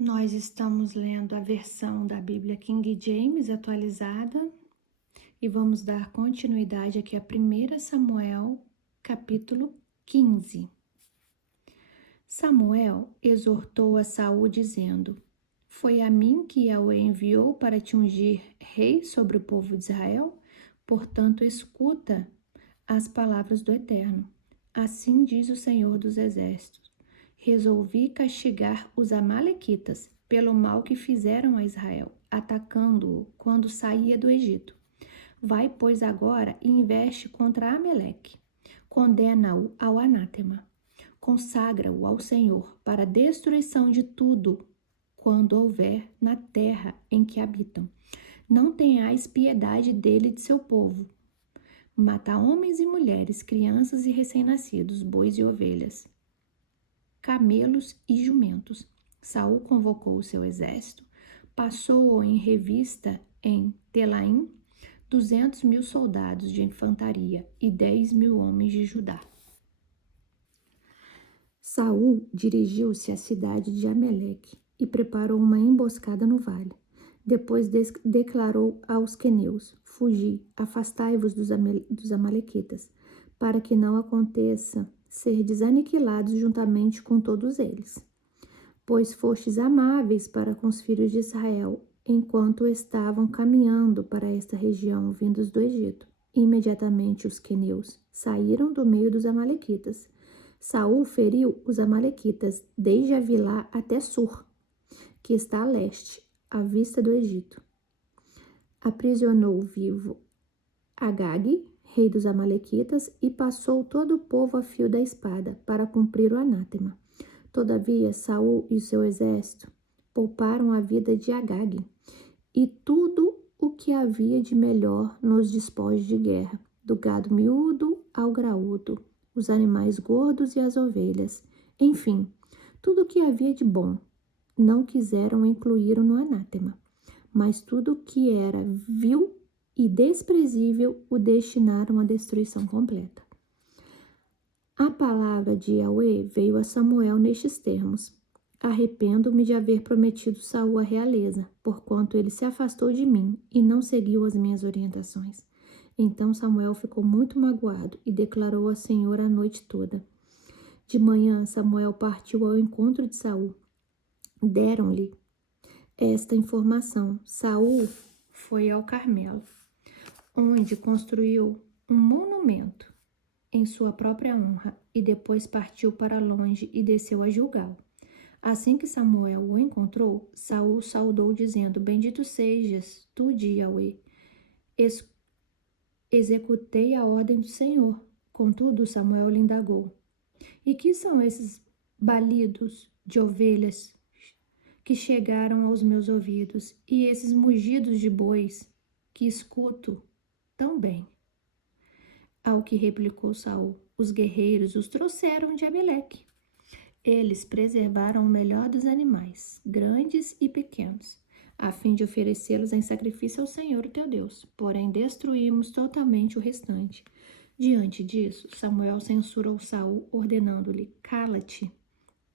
Nós estamos lendo a versão da Bíblia King James atualizada e vamos dar continuidade aqui a 1 Samuel, capítulo 15. Samuel exortou a Saul dizendo: Foi a mim que Yahweh enviou para te ungir rei sobre o povo de Israel? Portanto, escuta as palavras do Eterno. Assim diz o Senhor dos Exércitos: Resolvi castigar os amalequitas pelo mal que fizeram a Israel, atacando-o quando saía do Egito. Vai, pois, agora e investe contra Ameleque. Condena-o ao anátema. Consagra-o ao Senhor para a destruição de tudo quando houver na terra em que habitam. Não tenhais piedade dele e de seu povo. Mata homens e mulheres, crianças e recém-nascidos, bois e ovelhas, camelos e jumentos. Saul convocou o seu exército, passou-o em revista em Telaim, 200.000 soldados de infantaria e 10.000 homens de Judá. Saul dirigiu-se à cidade de Ameleque e preparou uma emboscada no vale. Depois declarou aos queneus: Fugi, afastai-vos dos amalequitas, para que não aconteça serdes aniquilados juntamente com todos eles. Pois fostes amáveis para com os filhos de Israel, enquanto estavam caminhando para esta região vindos do Egito. Imediatamente os queneus saíram do meio dos amalequitas. Saul feriu os amalequitas desde Avilá até Sur, que está a leste, à vista do Egito. Aprisionou vivo Agag, rei dos amalequitas, e passou todo o povo a fio da espada para cumprir o anátema. Todavia, Saul e o seu exército pouparam a vida de Agag e tudo o que havia de melhor nos despojos de guerra, do gado miúdo ao graúdo, os animais gordos e as ovelhas, enfim, tudo o que havia de bom. Não quiseram incluir no anátema, mas tudo o que era vil e desprezível o destinaram à destruição completa. A palavra de Yahweh veio a Samuel nestes termos: Arrependo-me de haver prometido Saul a realeza, porquanto ele se afastou de mim e não seguiu as minhas orientações. Então Samuel ficou muito magoado e declarou ao Senhor a noite toda. De manhã, Samuel partiu ao encontro de Saul. Deram-lhe esta informação: Saul foi ao Carmelo, onde construiu um monumento em sua própria honra, e depois partiu para longe e desceu a Gilgal. Assim que Samuel o encontrou, Saul saudou, dizendo: Bendito sejas tu de Yahweh. Executei a ordem do Senhor. Contudo, Samuel lhe indagou: E que são esses balidos de ovelhas que chegaram aos meus ouvidos, e esses mugidos de bois que escuto tão bem? Ao que replicou Saul: Os guerreiros os trouxeram de Ameleque. Eles preservaram o melhor dos animais, grandes e pequenos, a fim de oferecê-los em sacrifício ao Senhor, o teu Deus. Porém, destruímos totalmente o restante. Diante disso, Samuel censurou Saul, ordenando-lhe: Cala-te,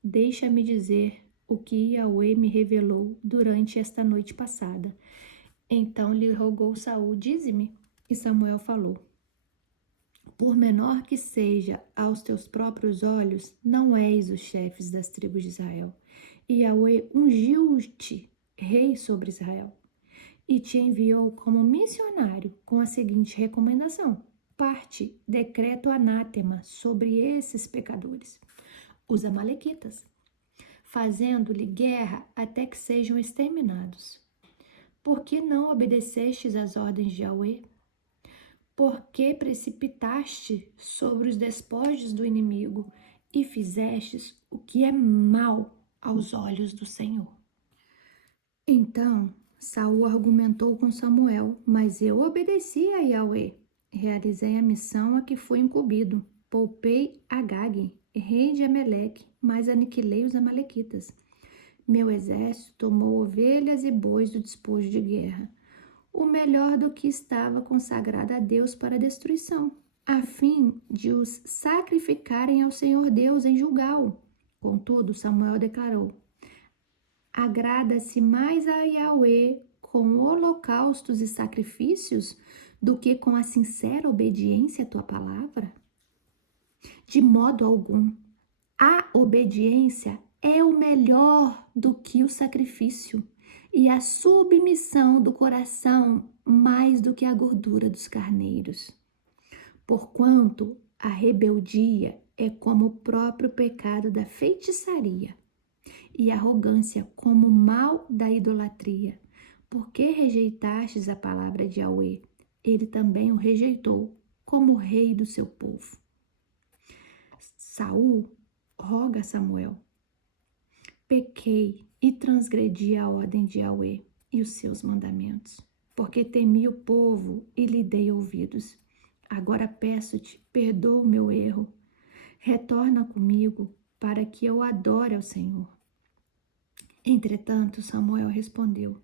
deixa-me dizer o que Yahweh me revelou durante esta noite passada. Então lhe rogou Saul: Dize-me. E Samuel falou: Por menor que seja aos teus próprios olhos, não és os chefes das tribos de Israel. E Yahweh ungiu-te rei sobre Israel e te enviou como missionário com a seguinte recomendação: parte, decreto anátema sobre esses pecadores, os amalequitas, fazendo-lhe guerra até que sejam exterminados. Por que não obedecestes às ordens de Yahweh? Porque precipitaste sobre os despojos do inimigo e fizestes o que é mal aos olhos do Senhor. Então Saul argumentou com Samuel: Mas eu obedeci a Yahweh, realizei a missão a que fui incumbido, poupei Agag, rei de Ameleque, mas aniquilei os amalequitas. Meu exército tomou ovelhas e bois do despojo de guerra, o melhor do que estava consagrado a Deus para destruição, a fim de os sacrificarem ao Senhor Deus em Gilgal. Contudo, Samuel declarou: Agrada-se mais a Yahweh com holocaustos e sacrifícios do que com a sincera obediência à tua palavra? De modo algum. A obediência é o melhor do que o sacrifício, e a submissão do coração mais do que a gordura dos carneiros. Porquanto a rebeldia é como o próprio pecado da feitiçaria, e a arrogância como o mal da idolatria. Porque rejeitastes a palavra de Yahweh, ele também o rejeitou como rei do seu povo. Saul roga a Samuel: pequei e transgredi a ordem de Yahweh e os seus mandamentos, porque temi o povo e lhe dei ouvidos. Agora peço-te, perdoa o meu erro, retorna comigo para que eu adore ao Senhor. Entretanto, Samuel respondeu: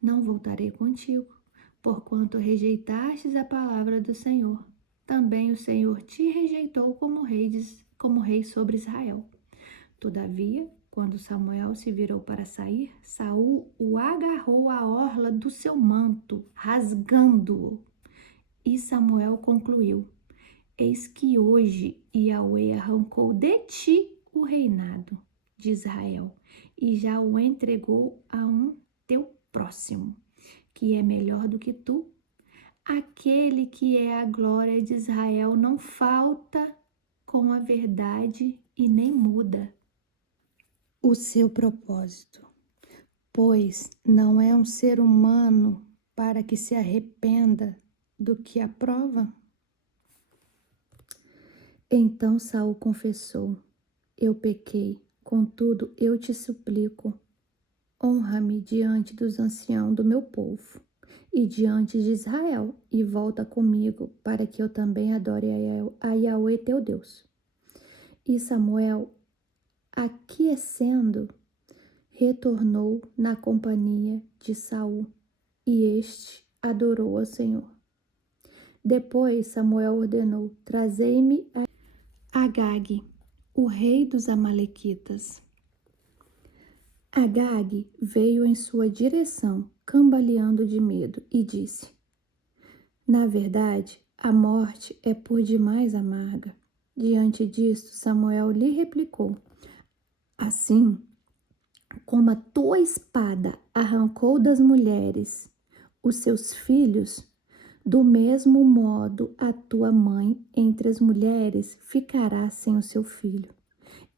não voltarei contigo, porquanto rejeitastes a palavra do Senhor. Também o Senhor te rejeitou como rei sobre Israel. Todavia, quando Samuel se virou para sair, Saul o agarrou à orla do seu manto, rasgando-o. E Samuel concluiu: eis que hoje Yahweh arrancou de ti o reinado de Israel e já o entregou a um teu próximo, que é melhor do que tu. Aquele que é a glória de Israel não falta com a verdade e nem muda o seu propósito, pois não é um ser humano para que se arrependa do que aprova. Então Saul confessou: eu pequei, contudo eu te suplico, honra-me diante dos anciãos do meu povo e diante de Israel, e volta comigo para que eu também adore a Yahweh teu Deus. E Samuel, aquecendo, retornou na companhia de Saul, e este adorou ao Senhor. Depois Samuel ordenou: trazei-me a Agag, o rei dos amalequitas. Agag veio em sua direção, cambaleando de medo, e disse: na verdade, a morte é por demais amarga. Diante disto, Samuel lhe replicou: assim como a tua espada arrancou das mulheres os seus filhos, do mesmo modo a tua mãe entre as mulheres ficará sem o seu filho.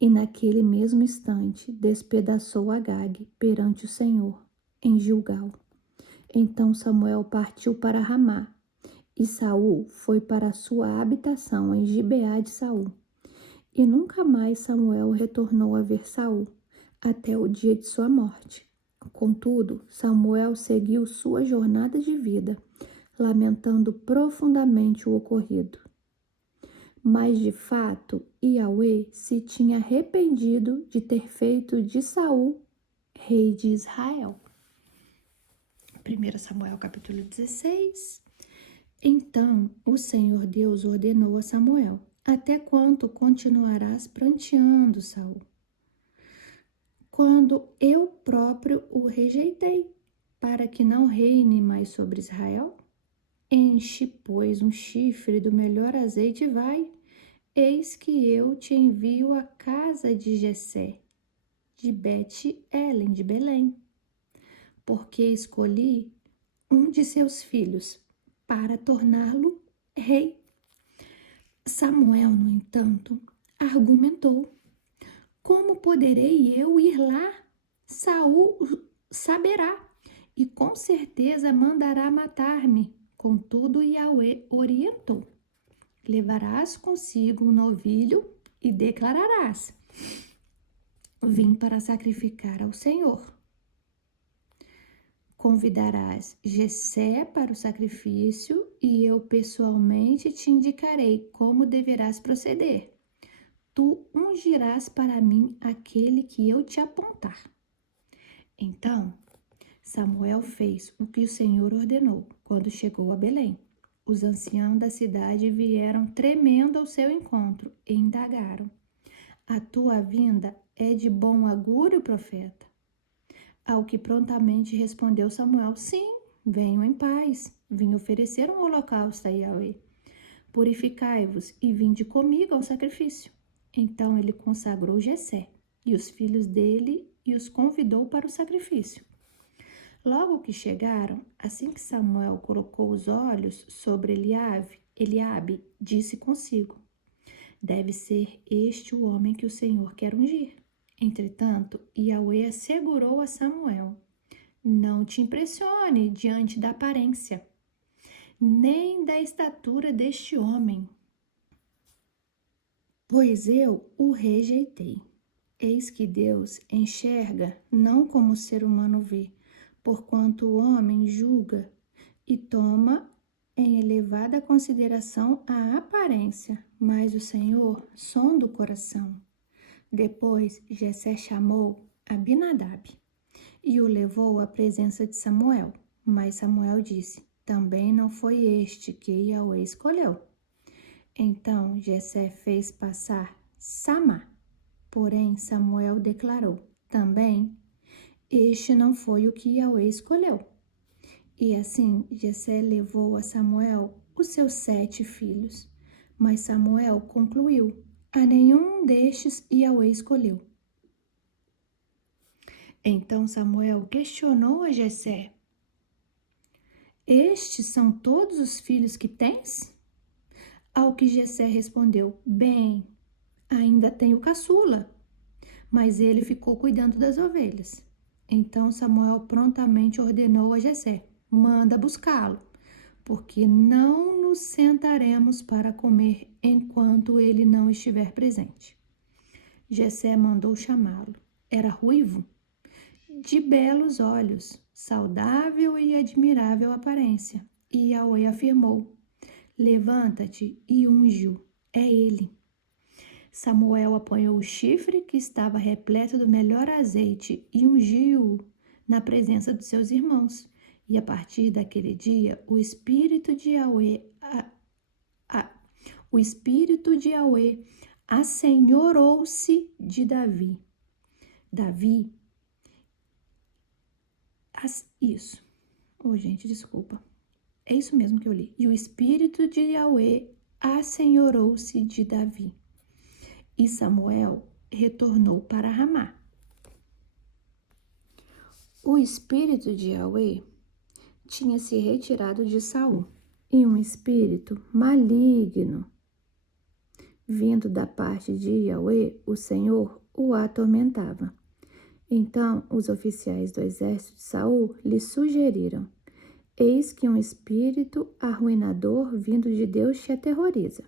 E naquele mesmo instante despedaçou Agag perante o Senhor em Gilgal. Então Samuel partiu para Ramá, e Saul foi para a sua habitação em Gibeá de Saul. E nunca mais Samuel retornou a ver Saul, até o dia de sua morte. Contudo, Samuel seguiu sua jornada de vida, lamentando profundamente o ocorrido. Mas, de fato, Yahweh se tinha arrependido de ter feito de Saul rei de Israel. 1 Samuel capítulo 16. Então o Senhor Deus ordenou a Samuel: até quanto continuarás pranteando, Saul, quando eu próprio o rejeitei, para que não reine mais sobre Israel? Enche, pois, um chifre do melhor azeite e vai. Eis que eu te envio à casa de Jessé, de Bet-Elen de Belém, porque escolhi um de seus filhos para torná-lo rei. Samuel, no entanto, argumentou: como poderei eu ir lá? Saul saberá e com certeza mandará matar-me. Contudo, Yahweh orientou: levarás consigo um novilho e declararás: vim para sacrificar ao Senhor. Convidarás Jessé para o sacrifício e eu pessoalmente te indicarei como deverás proceder. Tu ungirás para mim aquele que eu te apontar. Então, Samuel fez o que o Senhor ordenou quando chegou a Belém. Os anciãos da cidade vieram tremendo ao seu encontro e indagaram: a tua vinda é de bom agouro, profeta? Ao que prontamente respondeu Samuel: sim, venham em paz, vim oferecer um holocausto a Yahweh. Purificai-vos e vinde comigo ao sacrifício. Então ele consagrou Jessé e os filhos dele e os convidou para o sacrifício. Logo que chegaram, assim que Samuel colocou os olhos sobre Eliabe disse consigo: deve ser este o homem que o Senhor quer ungir. Entretanto, Yahweh assegurou a Samuel: não te impressione diante da aparência, nem da estatura deste homem, pois eu o rejeitei. Eis que Deus enxerga não como o ser humano vê, porquanto o homem julga e toma em elevada consideração a aparência, mas o Senhor sonda o coração. Depois Jessé chamou Abinadab e o levou à presença de Samuel. Mas Samuel disse: também não foi este que Yahweh escolheu. Então Jessé fez passar Samá. Porém Samuel declarou: também este não foi o que Yahweh escolheu. E assim Jessé levou a Samuel os seus 7 filhos. Mas Samuel concluiu: a nenhum destes Yahweh escolheu. Então Samuel questionou a Jessé: estes são todos os filhos que tens? Ao que Jessé respondeu: bem, ainda tenho caçula, mas ele ficou cuidando das ovelhas. Então Samuel prontamente ordenou a Jessé: manda buscá-lo, porque não nos sentaremos para comer enquanto ele não estiver presente. Jessé mandou chamá-lo. Era ruivo, de belos olhos, saudável e admirável aparência. E Yahweh afirmou: levanta-te e unge-o, é ele. Samuel apanhou o chifre que estava repleto do melhor azeite e ungiu-o na presença dos seus irmãos. E a partir daquele dia, o Espírito de Yahweh assenhorou-se de Davi. Isso. Gente, desculpa. É isso mesmo que eu li. E o Espírito de Yahweh assenhorou-se de Davi. E Samuel retornou para Ramá. O Espírito de Yahweh tinha se retirado de Saul, e um espírito maligno, vindo da parte de Yahweh, o Senhor, o atormentava. Então os oficiais do exército de Saul lhe sugeriram: eis que um espírito arruinador vindo de Deus te aterroriza.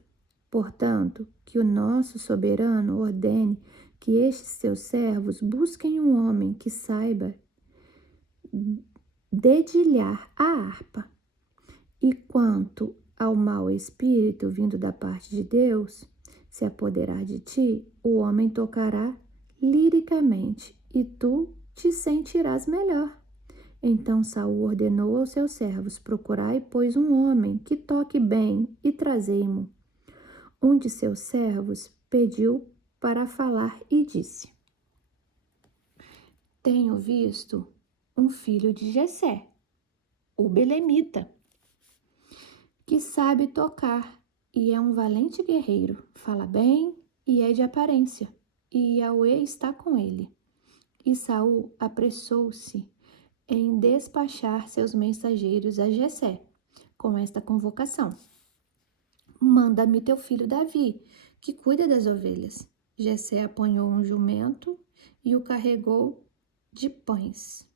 Portanto, que o nosso soberano ordene que estes seus servos busquem um homem que saiba dedilhar a harpa. E quanto ao mau espírito vindo da parte de Deus se apoderar de ti, o homem tocará liricamente e tu te sentirás melhor. Então Saul ordenou aos seus servos: procurai, pois, um homem que toque bem e trazei-mo. Um de seus servos pediu para falar e disse: tenho visto um filho de Jessé, o belemita, que sabe tocar e é um valente guerreiro, fala bem e é de aparência, e Yahweh está com ele. E Saul apressou-se em despachar seus mensageiros a Jessé com esta convocação: manda-me teu filho Davi, que cuida das ovelhas. Jessé apanhou um jumento e o carregou de pães,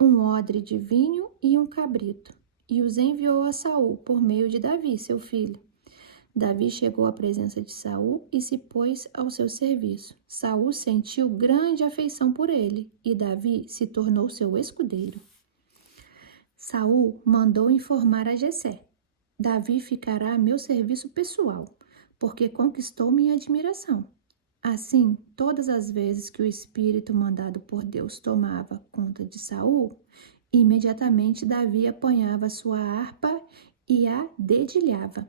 um odre de vinho e um cabrito, e os enviou a Saul por meio de Davi, seu filho. Davi chegou à presença de Saul e se pôs ao seu serviço. Saul sentiu grande afeição por ele, e Davi se tornou seu escudeiro. Saul mandou informar a Jessé: Davi ficará a meu serviço pessoal, porque conquistou minha admiração. Assim, todas as vezes que o espírito mandado por Deus tomava conta de Saul, imediatamente Davi apanhava sua harpa e a dedilhava.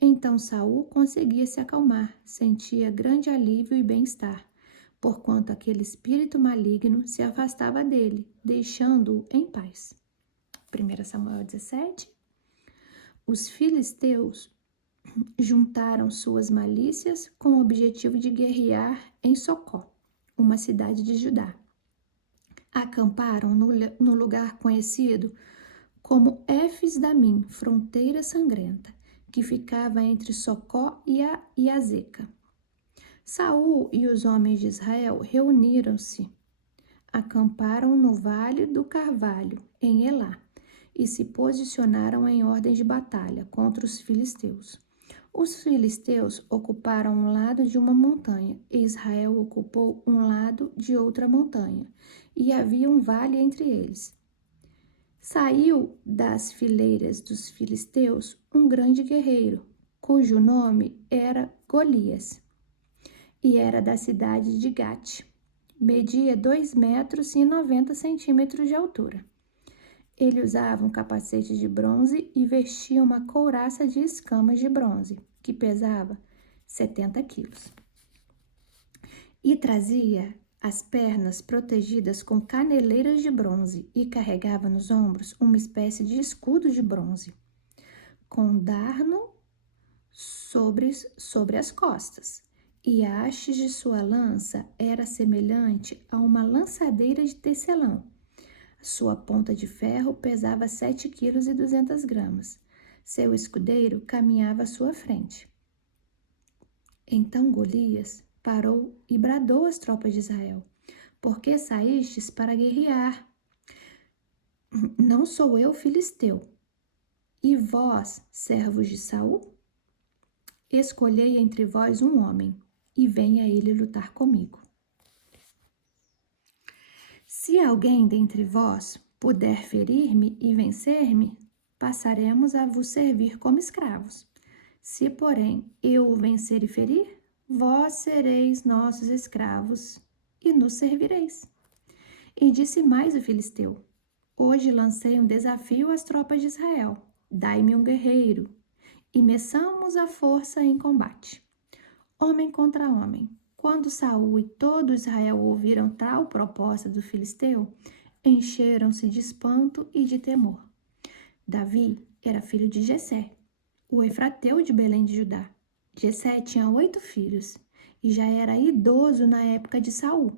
Então Saul conseguia se acalmar, sentia grande alívio e bem-estar, porquanto aquele espírito maligno se afastava dele, deixando-o em paz. 1 Samuel 17. Os filisteus juntaram suas malícias com o objetivo de guerrear em Socó, uma cidade de Judá. Acamparam no lugar conhecido como Éfes-Damim, fronteira sangrenta, que ficava entre Socó e Azeca. Saul e os homens de Israel reuniram-se, acamparam no Vale do Carvalho, em Elá, e se posicionaram em ordem de batalha contra os filisteus. Os filisteus ocuparam um lado de uma montanha, e Israel ocupou um lado de outra montanha, e havia um vale entre eles. Saiu das fileiras dos filisteus um grande guerreiro, cujo nome era Golias, e era da cidade de Gate. Media 2,90 metros de altura. Ele usava um capacete de bronze e vestia uma couraça de escamas de bronze, que pesava 70 quilos. E trazia as pernas protegidas com caneleiras de bronze e carregava nos ombros uma espécie de escudo de bronze, com darno sobre as costas. E a haste de sua lança era semelhante a uma lançadeira de tecelão. Sua ponta de ferro pesava 7,2 kg. Seu escudeiro caminhava à sua frente. Então Golias parou e bradou às tropas de Israel: por que saístes para guerrear? Não sou eu filisteu, e vós, servos de Saul? Escolhei entre vós um homem, e venha ele lutar comigo. Se alguém dentre vós puder ferir-me e vencer-me, passaremos a vos servir como escravos. Se, porém, eu o vencer e ferir, vós sereis nossos escravos e nos servireis. E disse mais o filisteu: hoje lancei um desafio às tropas de Israel. Dai-me um guerreiro, e meçamos a força em combate, homem contra homem. Quando Saul e todo Israel ouviram tal proposta do filisteu, encheram-se de espanto e de temor. Davi era filho de Jessé, o efrateu de Belém de Judá. Jessé tinha 8 filhos e já era idoso na época de Saul.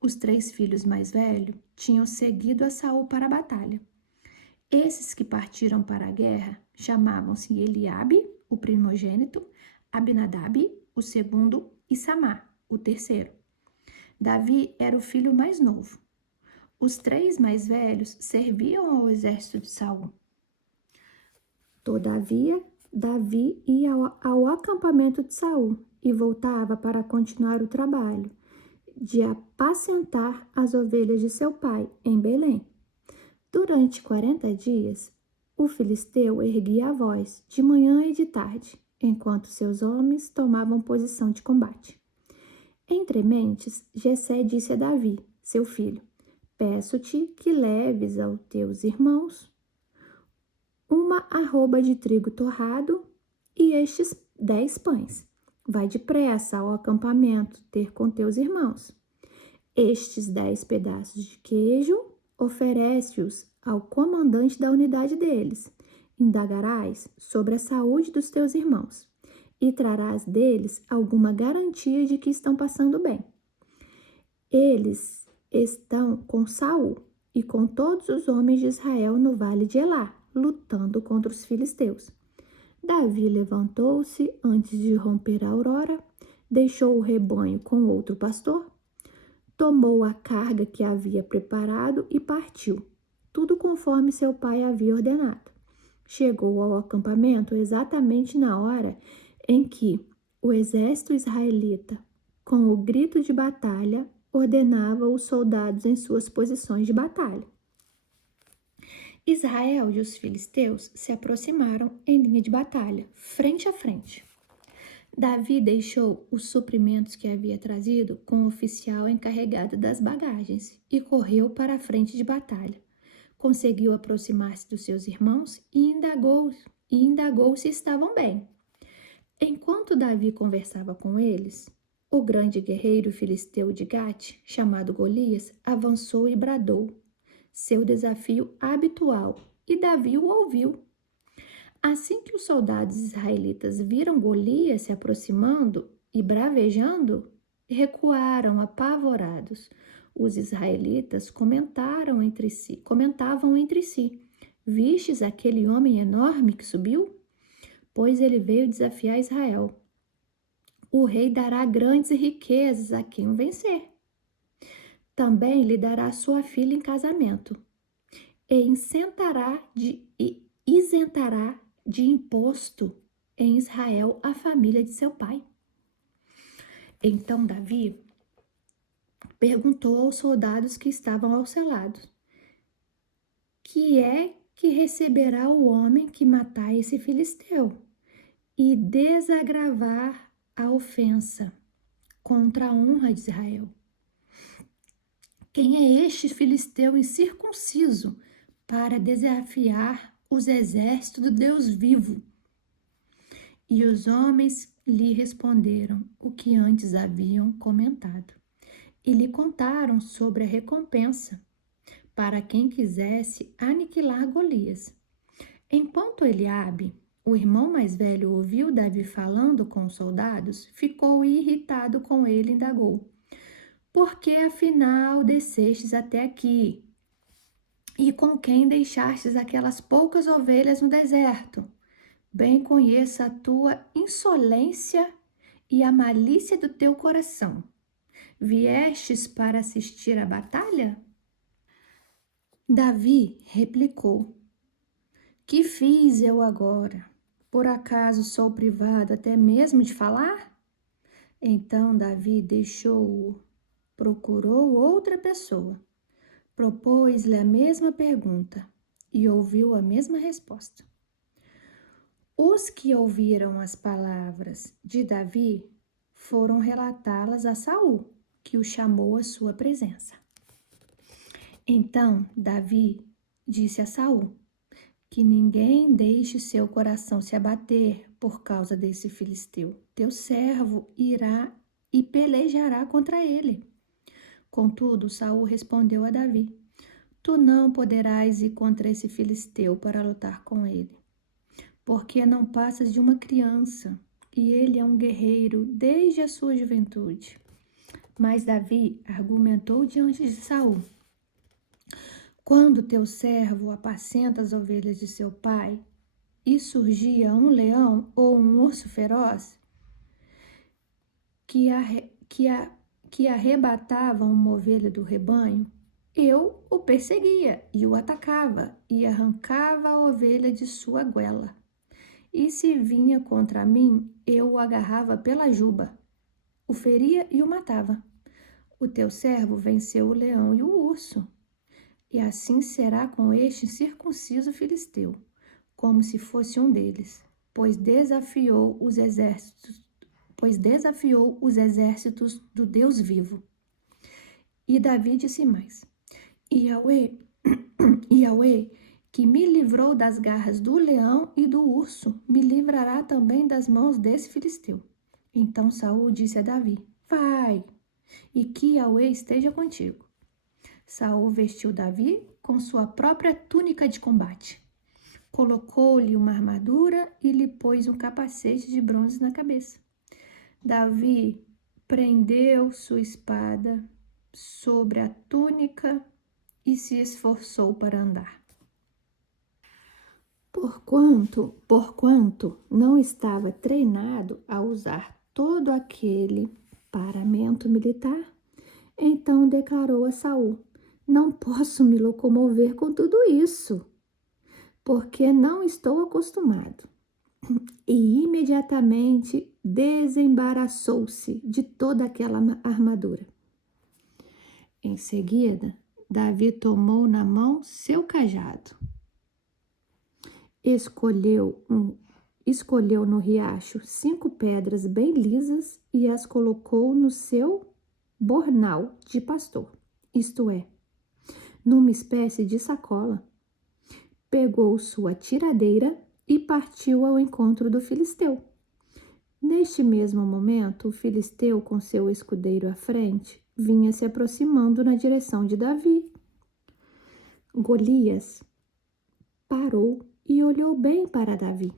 Os 3 filhos mais velhos tinham seguido a Saul para a batalha. Esses que partiram para a guerra chamavam-se Eliabe, o primogênito, Abinadab, o segundo, e Samá, o terceiro. Davi era o filho mais novo. Os 3 mais velhos serviam ao exército de Saul. Todavia, Davi ia ao acampamento de Saul e voltava para continuar o trabalho de apacentar as ovelhas de seu pai em Belém. Durante 40 dias, o filisteu erguia a voz de manhã e de tarde, enquanto seus homens tomavam posição de combate. Entre mentes, Jessé disse a Davi, seu filho: peço-te que leves aos teus irmãos uma arroba de trigo torrado e estes 10 pães. Vai depressa ao acampamento ter com teus irmãos. Estes 10 pedaços de queijo, oferece-os ao comandante da unidade deles. Indagarás sobre a saúde dos teus irmãos e trarás deles alguma garantia de que estão passando bem. Eles estão com Saul e com todos os homens de Israel no vale de Elá, lutando contra os filisteus. Davi levantou-se antes de romper a aurora, deixou o rebanho com outro pastor, tomou a carga que havia preparado e partiu, tudo conforme seu pai havia ordenado. Chegou ao acampamento exatamente na hora em que o exército israelita, com o grito de batalha, ordenava os soldados em suas posições de batalha. Israel e os filisteus se aproximaram em linha de batalha, frente a frente. Davi deixou os suprimentos que havia trazido com o oficial encarregado das bagagens e correu para a frente de batalha. Conseguiu aproximar-se dos seus irmãos e indagou se estavam bem. Enquanto Davi conversava com eles, O grande guerreiro filisteu de Gate, chamado Golias, avançou e bradou seu desafio habitual, e Davi o ouviu. Assim que os soldados israelitas viram Golias se aproximando e bravejando, recuaram apavorados. Os israelitas comentavam entre si: Vistes aquele homem enorme que subiu? Pois ele veio desafiar Israel. O rei dará grandes riquezas a quem o vencer. Também lhe dará sua filha em casamento e isentará de imposto em Israel a família de seu pai. Então Davi perguntou aos soldados que estavam ao seu lado: que é que receberá o homem que matar esse filisteu e desagravar a ofensa contra a honra de Israel? Quem é este filisteu incircunciso para desafiar os exércitos do Deus vivo? E os homens lhe responderam o que antes haviam comentado, e lhe contaram sobre a recompensa para quem quisesse aniquilar Golias. Enquanto Eliabe, o irmão mais velho, ouviu Davi falando com os soldados, ficou irritado com ele e indagou: Por que afinal descestes até aqui? E com quem deixastes aquelas poucas ovelhas no deserto? Bem conheço a tua insolência e a malícia do teu coração. Viestes para assistir à batalha? Davi replicou: Que fiz eu agora? Por acaso sou privado até mesmo de falar? Então Davi deixou-o, procurou outra pessoa, propôs-lhe a mesma pergunta e ouviu a mesma resposta. Os que ouviram as palavras de Davi foram relatá-las a Saul, que o chamou à sua presença. Então Davi disse a Saul: Que ninguém deixe seu coração se abater por causa desse filisteu. Teu servo irá e pelejará contra ele. Contudo, Saul respondeu a Davi: Tu não poderás ir contra esse filisteu para lutar com ele, porque não passas de uma criança, e ele é um guerreiro desde a sua juventude. Mas Davi argumentou diante de Saul: Quando teu servo apacenta as ovelhas de seu pai, e surgia um leão ou um urso feroz que arrebatavam uma ovelha do rebanho, eu o perseguia e o atacava e arrancava a ovelha de sua goela. E se vinha contra mim, eu o agarrava pela juba, o feria e o matava. O teu servo venceu o leão e o urso, e assim será com este incircunciso filisteu, como se fosse um deles, pois desafiou os exércitos do Deus vivo. E Davi disse mais: Yahweh, que me livrou das garras do leão e do urso, me livrará também das mãos desse filisteu. Então Saul disse a Davi: Vai, e que Yahweh esteja contigo. Saul vestiu Davi com sua própria túnica de combate. Colocou-lhe uma armadura e lhe pôs um capacete de bronze na cabeça. Davi prendeu sua espada sobre a túnica e se esforçou para andar. Porquanto não estava treinado a usar todo aquele paramento militar, então declarou a Saul: Não posso me locomover com tudo isso, porque não estou acostumado. E imediatamente desembaraçou-se de toda aquela armadura. Em seguida, Davi tomou na mão seu cajado, escolheu no riacho 5 pedras bem lisas e as colocou no seu bornal de pastor, isto é, numa espécie de sacola. Pegou sua tiradeira e partiu ao encontro do filisteu. Neste mesmo momento, o filisteu, com seu escudeiro à frente, vinha se aproximando na direção de Davi. Golias parou e olhou bem para Davi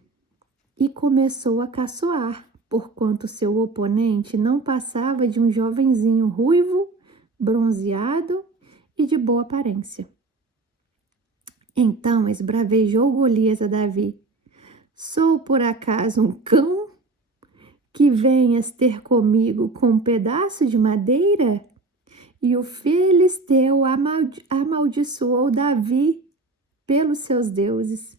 e começou a caçoar, porquanto seu oponente não passava de um jovenzinho ruivo, bronzeado e de boa aparência. Então esbravejou Golias a Davi: sou por acaso um cão que venhas ter comigo com um pedaço de madeira? E o filisteu amaldiçoou Davi pelos seus deuses.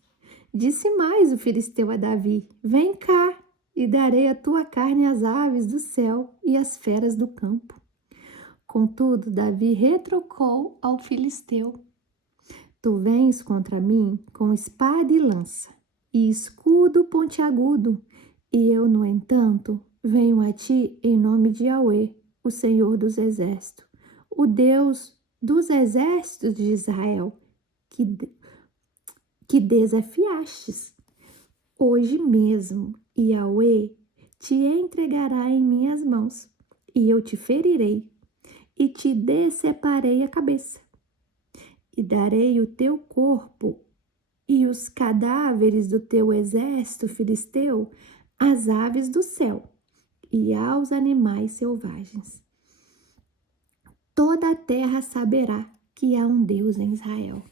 Disse mais o filisteu a Davi: vem cá, e darei a tua carne às aves do céu e às feras do campo. Contudo, Davi retrucou ao filisteu: tu vens contra mim com espada e lança, e escudo pontiagudo, e eu, no entanto, venho a ti em nome de Yahweh, o Senhor dos Exércitos, o Deus dos exércitos de Israel, que desafiastes. Hoje mesmo, Yahweh te entregará em minhas mãos, e eu te ferirei, e te deceparei a cabeça, e darei o teu corpo e os cadáveres do teu exército filisteu às aves do céu e aos animais selvagens. Toda a terra saberá que há um Deus em Israel.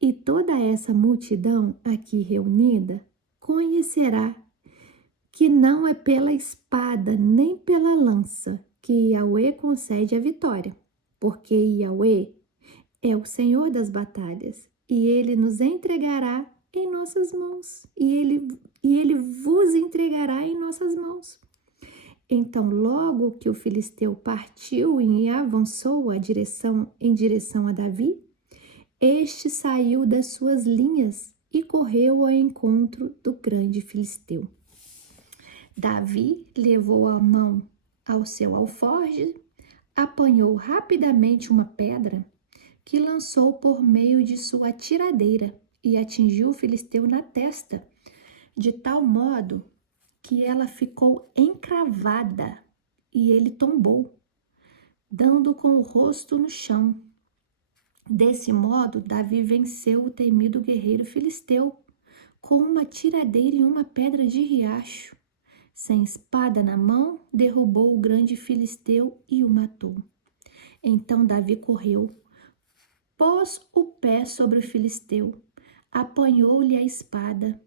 E toda essa multidão aqui reunida conhecerá que não é pela espada nem pela lança que Yahweh concede a vitória, porque Yahweh é o Senhor das batalhas, e ele nos entregará em nossas mãos, e ele vos entregará em nossas mãos. Então, logo que o filisteu partiu e avançou em direção a Davi, este saiu das suas linhas e correu ao encontro do grande filisteu. Davi levou a mão ao seu alforje, apanhou rapidamente uma pedra que lançou por meio de sua tiradeira e atingiu o filisteu na testa, de tal modo que ela ficou encravada e ele tombou, dando com o rosto no chão. Desse modo, Davi venceu o temido guerreiro filisteu com uma tiradeira e uma pedra de riacho. Sem espada na mão, derrubou o grande filisteu e o matou. Então Davi correu, pôs o pé sobre o filisteu, apanhou-lhe a espada,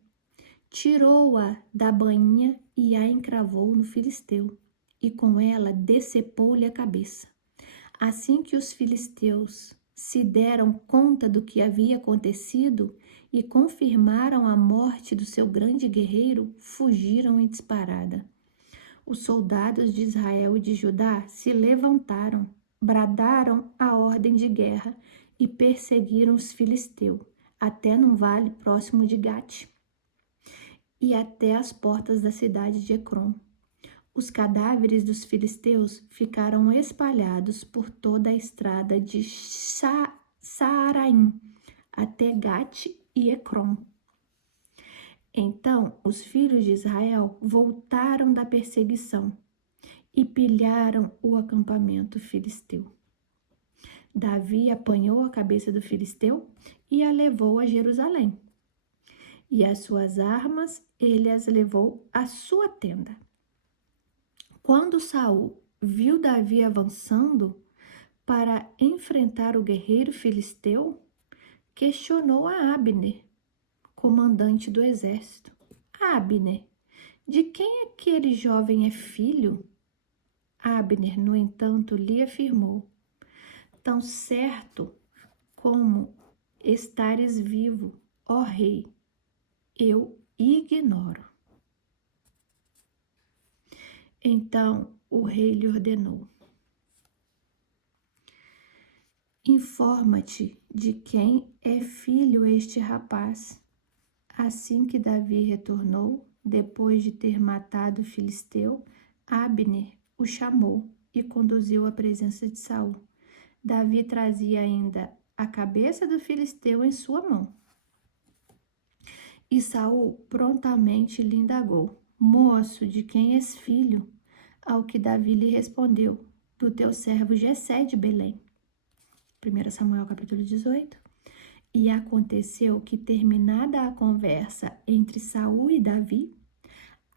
tirou-a da bainha e a encravou no filisteu, e com ela decepou-lhe a cabeça. Assim que os filisteus se deram conta do que havia acontecido e confirmaram a morte do seu grande guerreiro, fugiram em disparada. Os soldados de Israel e de Judá se levantaram, bradaram a ordem de guerra e perseguiram os filisteus, até num vale próximo de Gate e até as portas da cidade de Ecrom. Os cadáveres dos filisteus ficaram espalhados por toda a estrada de Saaraim até Gate e Ecrom. Então os filhos de Israel voltaram da perseguição e pilharam o acampamento filisteu. Davi apanhou a cabeça do filisteu e a levou a Jerusalém. E as suas armas ele as levou à sua tenda. Quando Saul viu Davi avançando para enfrentar o guerreiro filisteu, questionou a Abner, comandante do exército: Abner, de quem aquele jovem é filho? Abner, no entanto, lhe afirmou: tão certo como estares vivo, ó rei, eu ignoro. Então o rei lhe ordenou: informa-te de quem é filho este rapaz. Assim que Davi retornou, depois de ter matado o filisteu, Abner o chamou e conduziu à presença de Saul. Davi trazia ainda a cabeça do filisteu em sua mão. E Saul prontamente lhe indagou: moço, de quem és filho? Ao que Davi lhe respondeu: do teu servo Jessé de Belém. 1 Samuel capítulo 18. E aconteceu que, terminada a conversa entre Saul e Davi,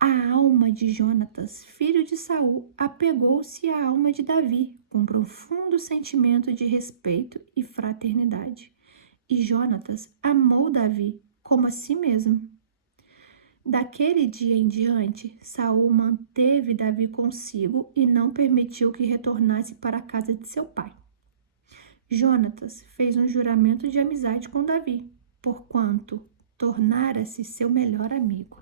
a alma de Jonatas, filho de Saul, apegou-se à alma de Davi com profundo sentimento de respeito e fraternidade. E Jonatas amou Davi como a si mesmo. Daquele dia em diante, Saul manteve Davi consigo e não permitiu que retornasse para a casa de seu pai. Jonatas fez um juramento de amizade com Davi, porquanto tornara-se seu melhor amigo.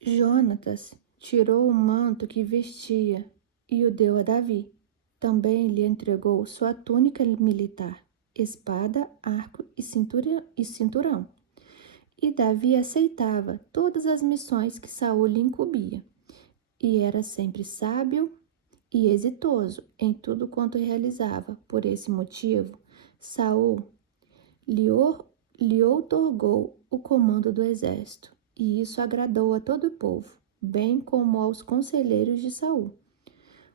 Jonatas tirou o manto que vestia e o deu a Davi. Também lhe entregou sua túnica militar, espada, arco e cinturão. E Davi aceitava todas as missões que Saul lhe incumbia, e era sempre sábio e exitoso em tudo quanto realizava. Por esse motivo, Saul lhe outorgou o comando do exército, e isso agradou a todo o povo, bem como aos conselheiros de Saul.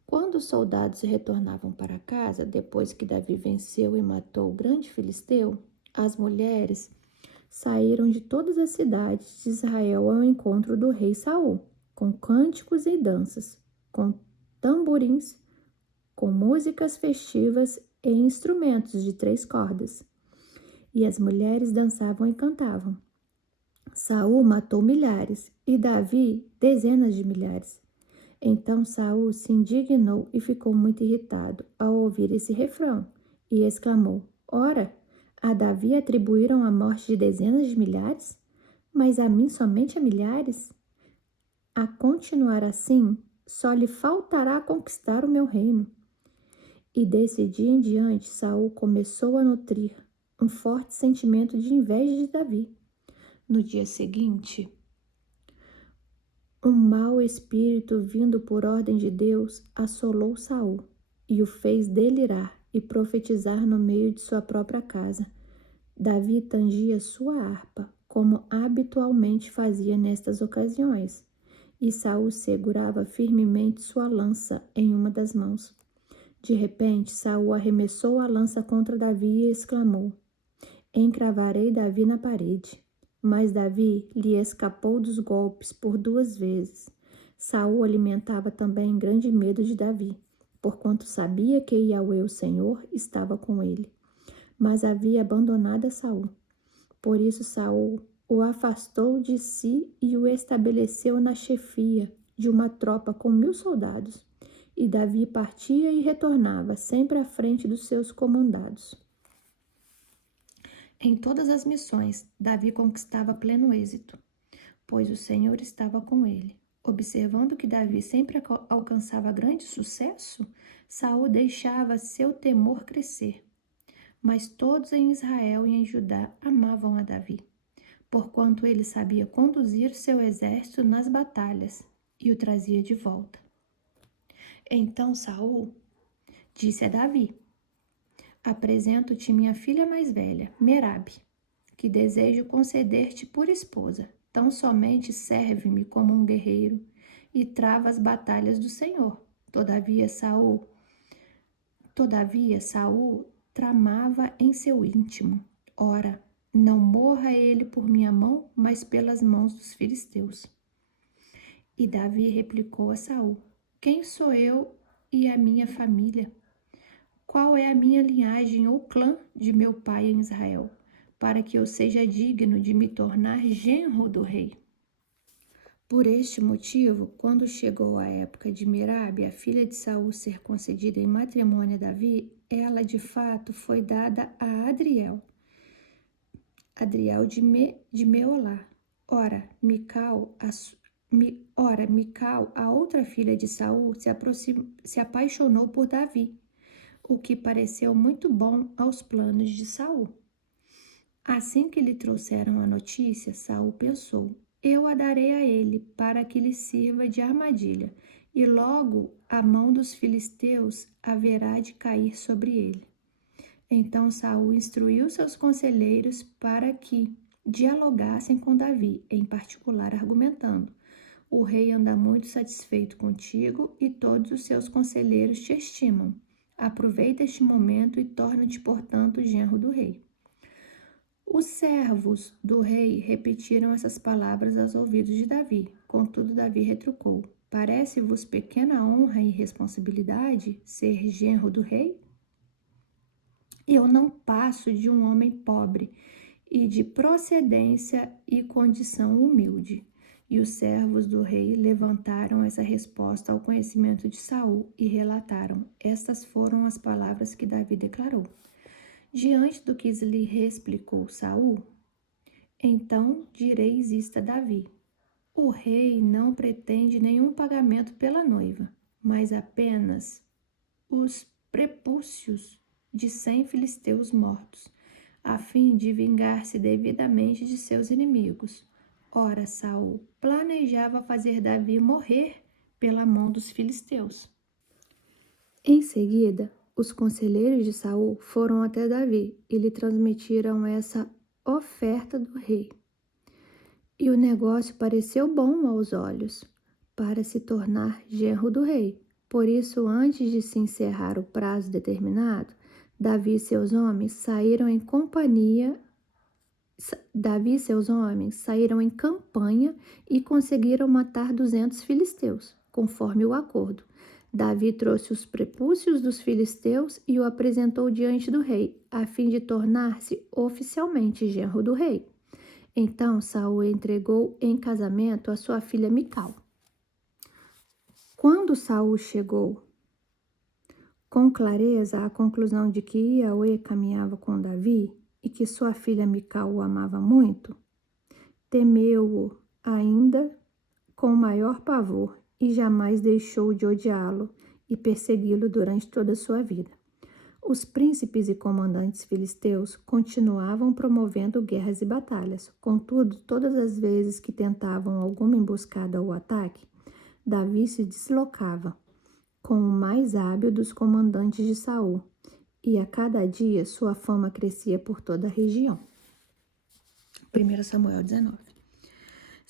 Quando os soldados retornavam para casa, depois que Davi venceu e matou o grande filisteu, as mulheres saíram de todas as cidades de Israel ao encontro do rei Saul, com cânticos e danças, com tamborins, com músicas festivas e instrumentos de 3 cordas. E as mulheres dançavam e cantavam. Saul matou milhares e Davi dezenas de milhares. Então Saul se indignou e ficou muito irritado ao ouvir esse refrão e exclamou: Ora, a Davi atribuíram a morte de dezenas de milhares, mas a mim somente a milhares? A continuar assim, só lhe faltará conquistar o meu reino. E desse dia em diante, Saul começou a nutrir um forte sentimento de inveja de Davi. No dia seguinte, um mau espírito vindo por ordem de Deus assolou Saul e o fez delirar e profetizar no meio de sua própria casa. Davi tangia sua harpa, como habitualmente fazia nestas ocasiões, e Saul segurava firmemente sua lança em uma das mãos. De repente, Saul arremessou a lança contra Davi e exclamou: Encravarei Davi na parede. Mas Davi lhe escapou dos golpes por 2 vezes. Saul alimentava também grande medo de Davi, porquanto sabia que Yahweh, o Senhor, estava com ele. Mas havia abandonado a Saul. Por isso Saul o afastou de si e o estabeleceu na chefia de uma tropa com 1000 soldados. E Davi partia e retornava, sempre à frente dos seus comandados. Em todas as missões, Davi conquistava pleno êxito, pois o Senhor estava com ele. Observando que Davi sempre alcançava grande sucesso, Saul deixava seu temor crescer. Mas todos em Israel e em Judá amavam a Davi, porquanto ele sabia conduzir seu exército nas batalhas e o trazia de volta. Então Saul disse a Davi: Apresento-te minha filha mais velha, Merabe, que desejo conceder-te por esposa. Tão somente serve-me como um guerreiro e trava as batalhas do Senhor. Todavia Saul tramava em seu íntimo: Ora, não morra ele por minha mão, mas pelas mãos dos filisteus. E Davi replicou a Saul: Quem sou eu e a minha família? Qual é a minha linhagem ou clã de meu pai em Israel, para que eu seja digno de me tornar genro do rei? Por este motivo, quando chegou a época de Merabe, a filha de Saul, ser concedida em matrimônio a Davi, ela de fato foi dada a Adriel de Meolá. Ora, Mical, a outra filha de Saul, se apaixonou por Davi, o que pareceu muito bom aos planos de Saul. Assim que lhe trouxeram a notícia, Saul pensou: eu a darei a ele, para que lhe sirva de armadilha, e logo a mão dos filisteus haverá de cair sobre ele. Então Saul instruiu seus conselheiros para que dialogassem com Davi, em particular argumentando: O rei anda muito satisfeito contigo e todos os seus conselheiros te estimam. Aproveita este momento e torna-te, portanto, genro do rei. Os servos do rei repetiram essas palavras aos ouvidos de Davi. Contudo, Davi retrucou: Parece-vos pequena honra e responsabilidade ser genro do rei? Eu não passo de um homem pobre e de procedência e condição humilde. E os servos do rei levantaram essa resposta ao conhecimento de Saul e relataram: Estas foram as palavras que Davi declarou. Diante do que lhe explicou Saul, então direis isto a Davi: O rei não pretende nenhum pagamento pela noiva, mas apenas os prepúcios de 100 filisteus mortos, a fim de vingar-se devidamente de seus inimigos. Ora, Saul planejava fazer Davi morrer pela mão dos filisteus. Em seguida, os conselheiros de Saul foram até Davi e lhe transmitiram essa oferta do rei. E o negócio pareceu bom aos olhos, para se tornar genro do rei. Por isso, antes de se encerrar o prazo determinado, Davi e seus homens saíram em campanha e conseguiram matar 200 filisteus, conforme o acordo. Davi trouxe os prepúcios dos filisteus e o apresentou diante do rei, a fim de tornar-se oficialmente genro do rei. Então Saul entregou em casamento a sua filha Mical. Quando Saul chegou com clareza à conclusão de que Yahweh caminhava com Davi e que sua filha Mical o amava muito, temeu-o ainda com maior pavor e jamais deixou de odiá-lo e persegui-lo durante toda a sua vida. Os príncipes e comandantes filisteus continuavam promovendo guerras e batalhas. Contudo, todas as vezes que tentavam alguma emboscada ou ataque, Davi se deslocava com o mais hábil dos comandantes de Saul, e a cada dia sua fama crescia por toda a região. 1 Samuel 19.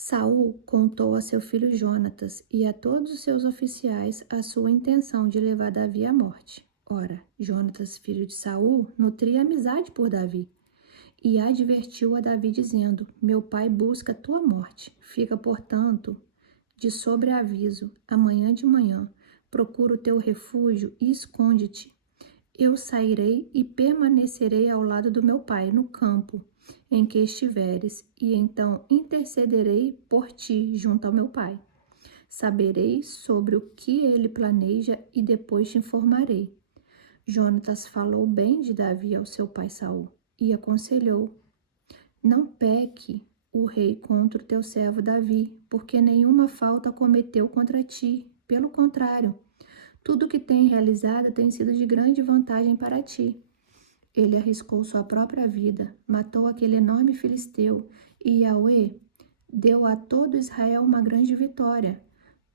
Saul contou a seu filho Jonatas e a todos os seus oficiais a sua intenção de levar Davi à morte. Ora, Jonatas, filho de Saul, nutria amizade por Davi e advertiu a Davi dizendo: Meu pai busca tua morte. Fica, portanto, de sobreaviso, amanhã de manhã, procura o teu refúgio e esconde-te. Eu sairei e permanecerei ao lado do meu pai no campo em que estiveres, e então intercederei por ti junto ao meu pai. Saberei sobre o que ele planeja e depois te informarei. Jonatas falou bem de Davi ao seu pai Saul e aconselhou: Não peque o rei contra o teu servo Davi, porque nenhuma falta cometeu contra ti. Pelo contrário, tudo o que tem realizado tem sido de grande vantagem para ti. Ele arriscou sua própria vida, matou aquele enorme filisteu, e Yahweh deu a todo Israel uma grande vitória.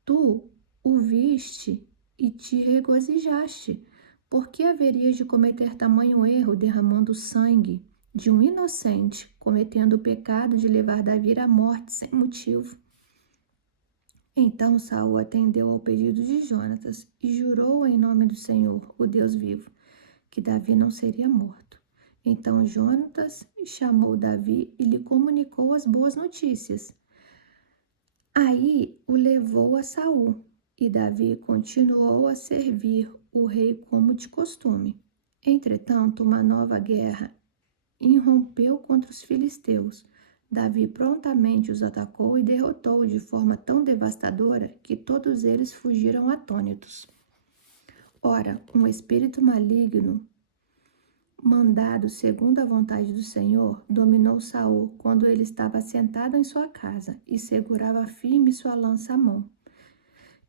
Tu o viste e te regozijaste. Por que haverias de cometer tamanho erro derramando sangue de um inocente, cometendo o pecado de levar Davi à morte sem motivo? Então Saul atendeu ao pedido de Jonatas e jurou em nome do Senhor, o Deus vivo, que Davi não seria morto. Então Jonatas chamou Davi e lhe comunicou as boas notícias. Aí o levou a Saul, e Davi continuou a servir o rei como de costume. Entretanto, uma nova guerra irrompeu contra os filisteus. Davi prontamente os atacou e derrotou de forma tão devastadora que todos eles fugiram atônitos. Ora, um espírito maligno, mandado segundo a vontade do Senhor, dominou Saul quando ele estava sentado em sua casa e segurava firme sua lança à mão.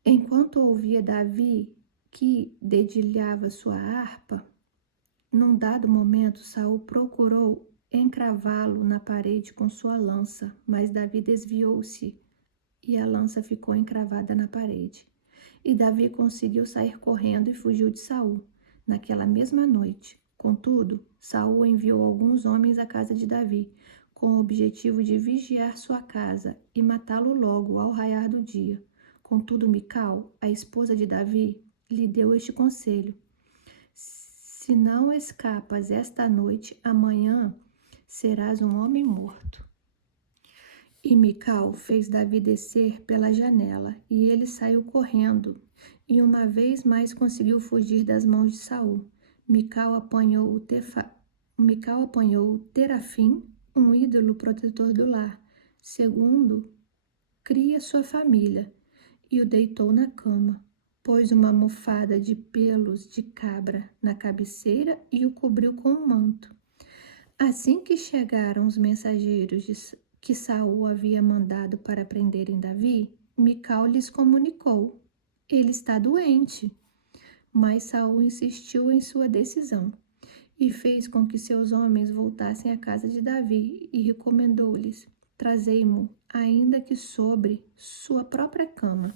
Enquanto ouvia Davi que dedilhava sua harpa, num dado momento Saul procurou encravá-lo na parede com sua lança, mas Davi desviou-se e a lança ficou encravada na parede. E Davi conseguiu sair correndo e fugiu de Saul naquela mesma noite. Contudo, Saul enviou alguns homens à casa de Davi, com o objetivo de vigiar sua casa e matá-lo logo ao raiar do dia. Contudo, Mical, a esposa de Davi, lhe deu este conselho: se não escapas esta noite, amanhã serás um homem morto. E Mical fez Davi descer pela janela, e ele saiu correndo, e uma vez mais conseguiu fugir das mãos de Saul. Mical apanhou o Terafim, um ídolo protetor do lar, segundo cria sua família, e o deitou na cama. Pôs uma almofada de pelos de cabra na cabeceira e o cobriu com um manto. Assim que chegaram os mensageiros que Saul havia mandado para prenderem Davi, Mical lhes comunicou: ele está doente. Mas Saul insistiu em sua decisão e fez com que seus homens voltassem à casa de Davi e recomendou-lhes: trazei-mo, ainda que sobre sua própria cama,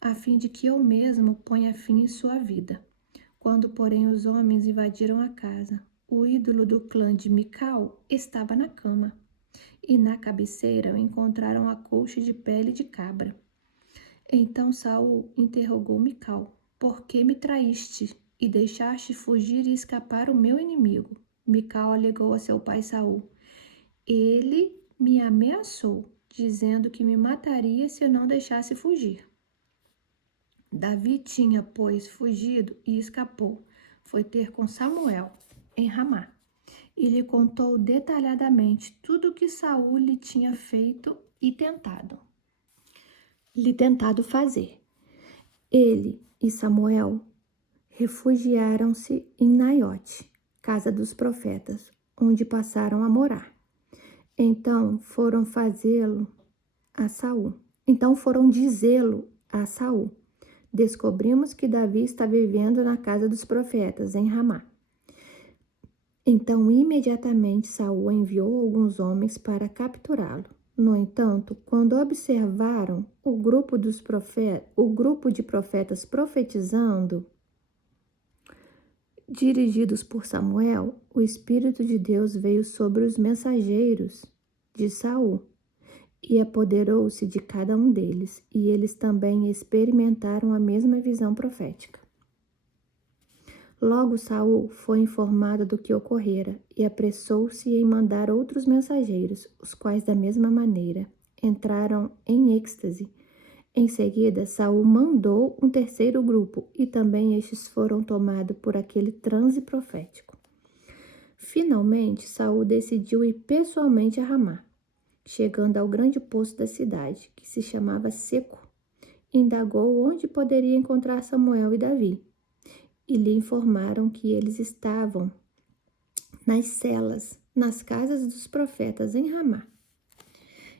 a fim de que eu mesmo ponha fim em sua vida. Quando, porém, os homens invadiram a casa, o ídolo do clã de Mical estava na cama, e na cabeceira encontraram a colcha de pele de cabra. Então Saul interrogou Mical: por que me traíste e deixaste fugir e escapar o meu inimigo? Mical alegou a seu pai Saul: ele me ameaçou, dizendo que me mataria se eu não deixasse fugir. Davi tinha, pois, fugido e escapou. Foi ter com Samuel em Ramá e lhe contou detalhadamente tudo o que Saul lhe tinha feito e tentado fazer. Ele e Samuel refugiaram-se em Naiote, casa dos profetas, onde passaram a morar. Então foram dizê-lo a Saul: descobrimos que Davi está vivendo na casa dos profetas, em Ramá. Então, imediatamente, Saul enviou alguns homens para capturá-lo. No entanto, quando observaram o grupo de profetas profetizando, dirigidos por Samuel, o Espírito de Deus veio sobre os mensageiros de Saul e apoderou-se de cada um deles, e eles também experimentaram a mesma visão profética. Logo Saul foi informado do que ocorrera e apressou-se em mandar outros mensageiros, os quais da mesma maneira entraram em êxtase. Em seguida, Saul mandou um terceiro grupo e também estes foram tomados por aquele transe profético. Finalmente, Saul decidiu ir pessoalmente a Ramá. Chegando ao grande poço da cidade, que se chamava Seco, indagou onde poderia encontrar Samuel e Davi. E lhe informaram que eles estavam nas celas, nas casas dos profetas em Ramá.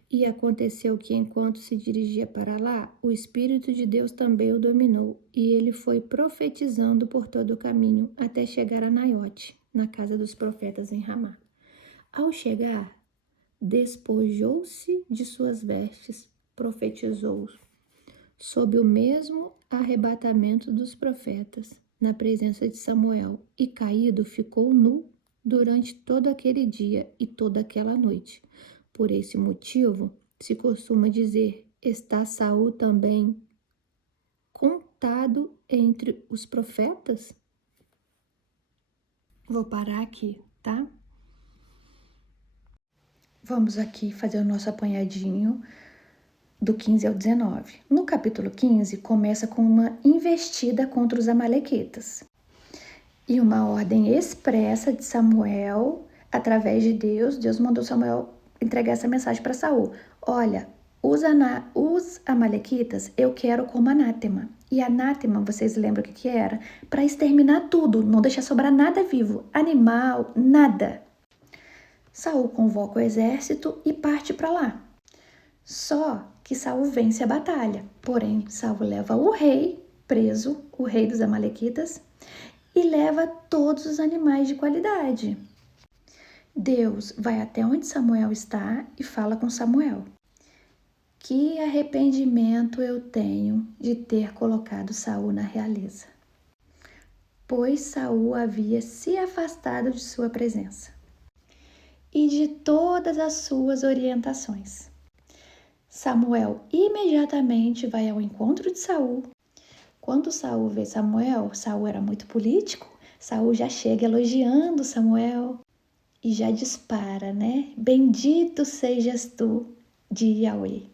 E aconteceu que, enquanto se dirigia para lá, o Espírito de Deus também o dominou, e ele foi profetizando por todo o caminho, até chegar a Naiote, na casa dos profetas em Ramá. Ao chegar, despojou-se de suas vestes, profetizou sob o mesmo arrebatamento dos profetas, na presença de Samuel, e caído ficou nu durante todo aquele dia e toda aquela noite. Por esse motivo, se costuma dizer: está Saul também contado entre os profetas? Vou parar aqui, tá? Vamos aqui fazer o nosso apanhadinho do 15 ao 19. No capítulo 15, começa com uma investida contra os amalequitas e uma ordem expressa de Samuel, através de Deus. Deus mandou Samuel entregar essa mensagem para Saul: olha, os amalequitas eu quero como anátema. E anátema, vocês lembram o que era? Para exterminar tudo, não deixar sobrar nada vivo, animal, nada. Saul convoca o exército e parte para lá. Só que Saul vence a batalha, porém Saul leva o rei preso, o rei dos amalequitas, e leva todos os animais de qualidade. Deus vai até onde Samuel está e fala com Samuel: que arrependimento eu tenho de ter colocado Saul na realeza, pois Saul havia se afastado de sua presença. e de todas as suas orientações. Samuel imediatamente vai ao encontro de Saul. Quando Saul vê Samuel, Saul era muito político, Saul já chega elogiando Samuel e já dispara, né? Bendito sejas tu de Yahweh.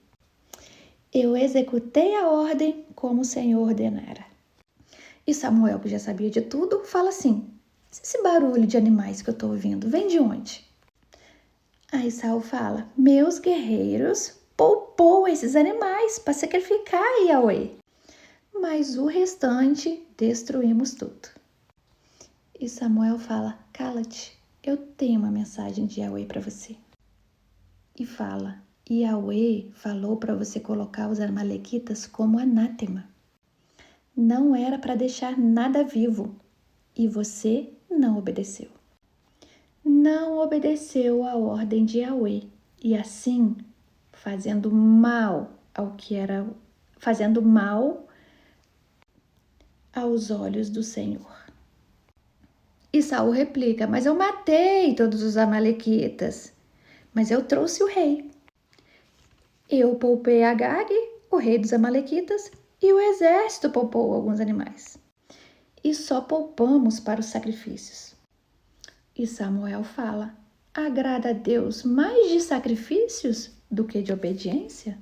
Eu executei a ordem como o Senhor ordenara. E Samuel, que já sabia de tudo, fala assim: esse barulho de animais que eu estou ouvindo, vem de onde? Aí Saul fala: meus guerreiros poupou esses animais para sacrificar a Yahweh, mas o restante destruímos tudo. E Samuel fala: cala-te, eu tenho uma mensagem de Yahweh para você. E fala: Yahweh falou para você colocar os amalequitas como anátema. Não era para deixar nada vivo, e você não obedeceu. Não obedeceu a ordem de Yahweh, e assim, fazendo mal aos olhos do Senhor. E Saul replica: mas eu matei todos os amalequitas, mas eu trouxe o rei. Eu poupei Agag, o rei dos amalequitas, e o exército poupou alguns animais. E só poupamos para os sacrifícios. E Samuel fala: agrada a Deus mais de sacrifícios do que de obediência?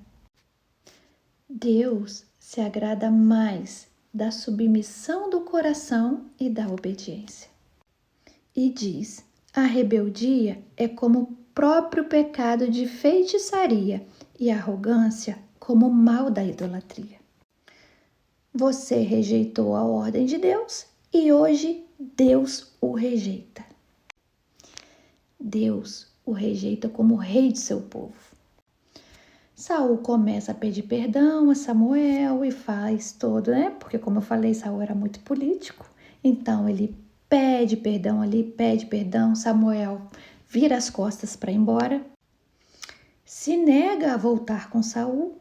Deus se agrada mais da submissão do coração e da obediência. E diz: a rebeldia é como o próprio pecado de feitiçaria e a arrogância como o mal da idolatria. Você rejeitou a ordem de Deus e hoje Deus o rejeita. Deus o rejeita como rei de seu povo. Saul começa a pedir perdão a Samuel e faz todo, né? Porque como eu falei, Saul era muito político. Então ele pede perdão ali, pede perdão. Samuel vira as costas para ir embora. Se nega a voltar com Saul.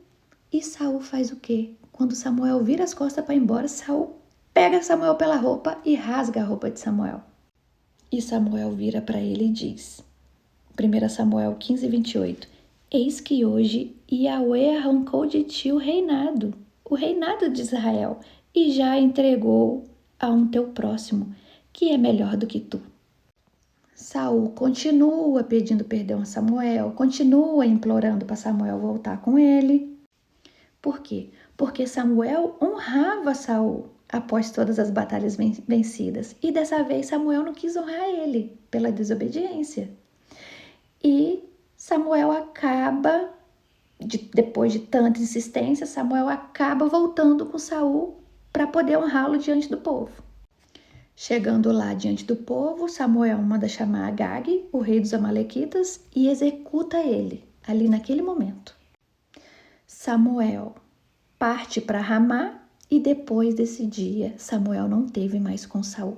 E Saul faz o quê? Quando Samuel vira as costas para ir embora, Saul pega Samuel pela roupa e rasga a roupa de Samuel. E Samuel vira para ele e diz, 1 Samuel 15, 28, eis que hoje Yahweh arrancou de ti o reinado de Israel, e já entregou a um teu próximo, que é melhor do que tu. Saul continua pedindo perdão a Samuel, continua implorando para Samuel voltar com ele. Por quê? Porque Samuel honrava Saul após todas as batalhas vencidas. E dessa vez Samuel não quis honrar ele pela desobediência. E Samuel acaba, depois de tanta insistência, Samuel acaba voltando com Saul para poder honrá-lo diante do povo. Chegando lá diante do povo, Samuel manda chamar Agag, o rei dos amalequitas, e executa ele, ali naquele momento. Samuel parte para Ramá e depois desse dia, Samuel não teve mais com Saul.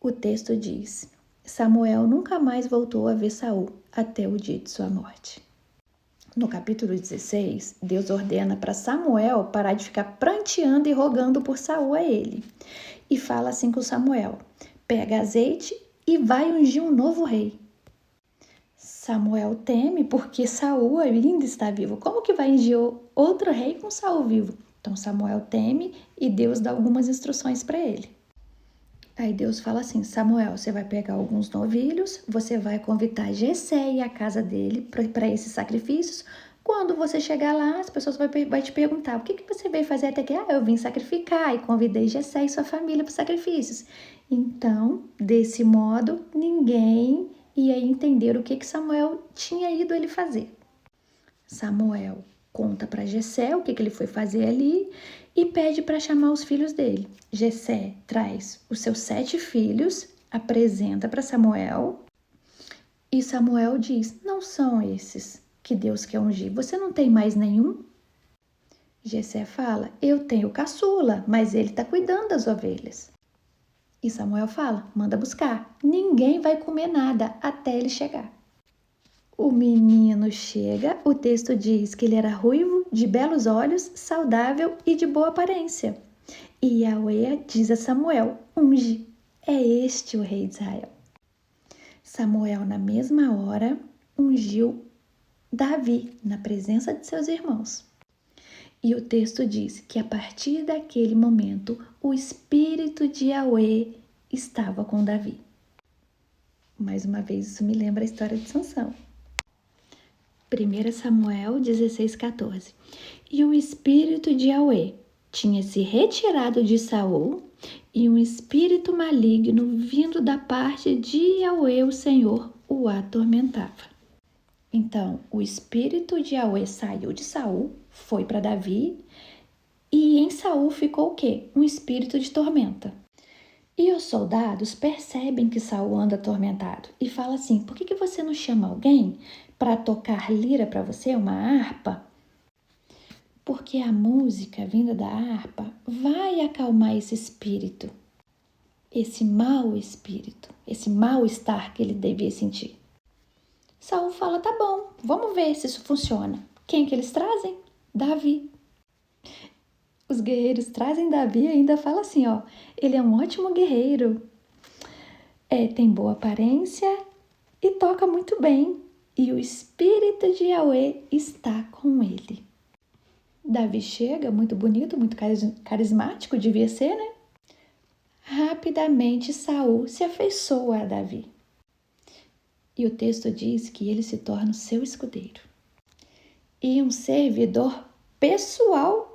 O texto diz: Samuel nunca mais voltou a ver Saul até o dia de sua morte. No capítulo 16, Deus ordena para Samuel parar de ficar pranteando e rogando por Saul a ele. E fala assim com Samuel: pega azeite e vai ungir um novo rei. Samuel teme porque Saul ainda está vivo. Como que vai ungir outro rei com Saul vivo? Então Samuel teme e Deus dá algumas instruções para ele. Aí Deus fala assim: Samuel, você vai pegar alguns novilhos, você vai convidar Jessé e a casa dele para esses sacrifícios. Quando você chegar lá, as pessoas vão te perguntar: o que você veio fazer até aqui? Eu vim sacrificar e convidei Jessé e sua família para os sacrifícios. Então, desse modo, ninguém ia entender o que Samuel tinha ido ele fazer. Samuel conta para Jessé o que ele foi fazer ali e pede para chamar os filhos dele. Jessé traz os seus 7 filhos, apresenta para Samuel e Samuel diz: não são esses que Deus quer ungir. Você não tem mais nenhum? Jessé fala: eu tenho o caçula, mas ele está cuidando das ovelhas. E Samuel fala: manda buscar. Ninguém vai comer nada até ele chegar. O menino chega, o texto diz que ele era ruivo, de belos olhos, saudável e de boa aparência. E Yahweh diz a Samuel: unge, é este o rei de Israel. Samuel, na mesma hora, ungiu Davi na presença de seus irmãos. E o texto diz que a partir daquele momento, o Espírito de Yahweh estava com Davi. Mais uma vez, isso me lembra a história de Sansão. 1 Samuel 16:14. E o Espírito de Yahweh tinha se retirado de Saul, e um espírito maligno vindo da parte de Yahweh, o Senhor, o atormentava. Então, o espírito de Yahweh saiu de Saul, foi para Davi, e em Saul ficou o quê? Um espírito de tormenta. E os soldados percebem que Saul anda atormentado e fala assim: por que você não chama alguém para tocar lira para você, uma harpa? Porque a música vinda da harpa vai acalmar esse espírito, esse mau espírito, esse mal-estar que ele devia sentir. Saul fala: tá bom, vamos ver se isso funciona. Quem que eles trazem? Davi. Os guerreiros trazem Davi e ainda fala assim, ó, ele é um ótimo guerreiro, tem boa aparência e toca muito bem. E o Espírito de Yahweh está com ele. Davi chega, muito bonito, muito carismático, devia ser, né? Rapidamente Saul se afeiçoa a Davi. E o texto diz que ele se torna o seu escudeiro e um servidor pessoal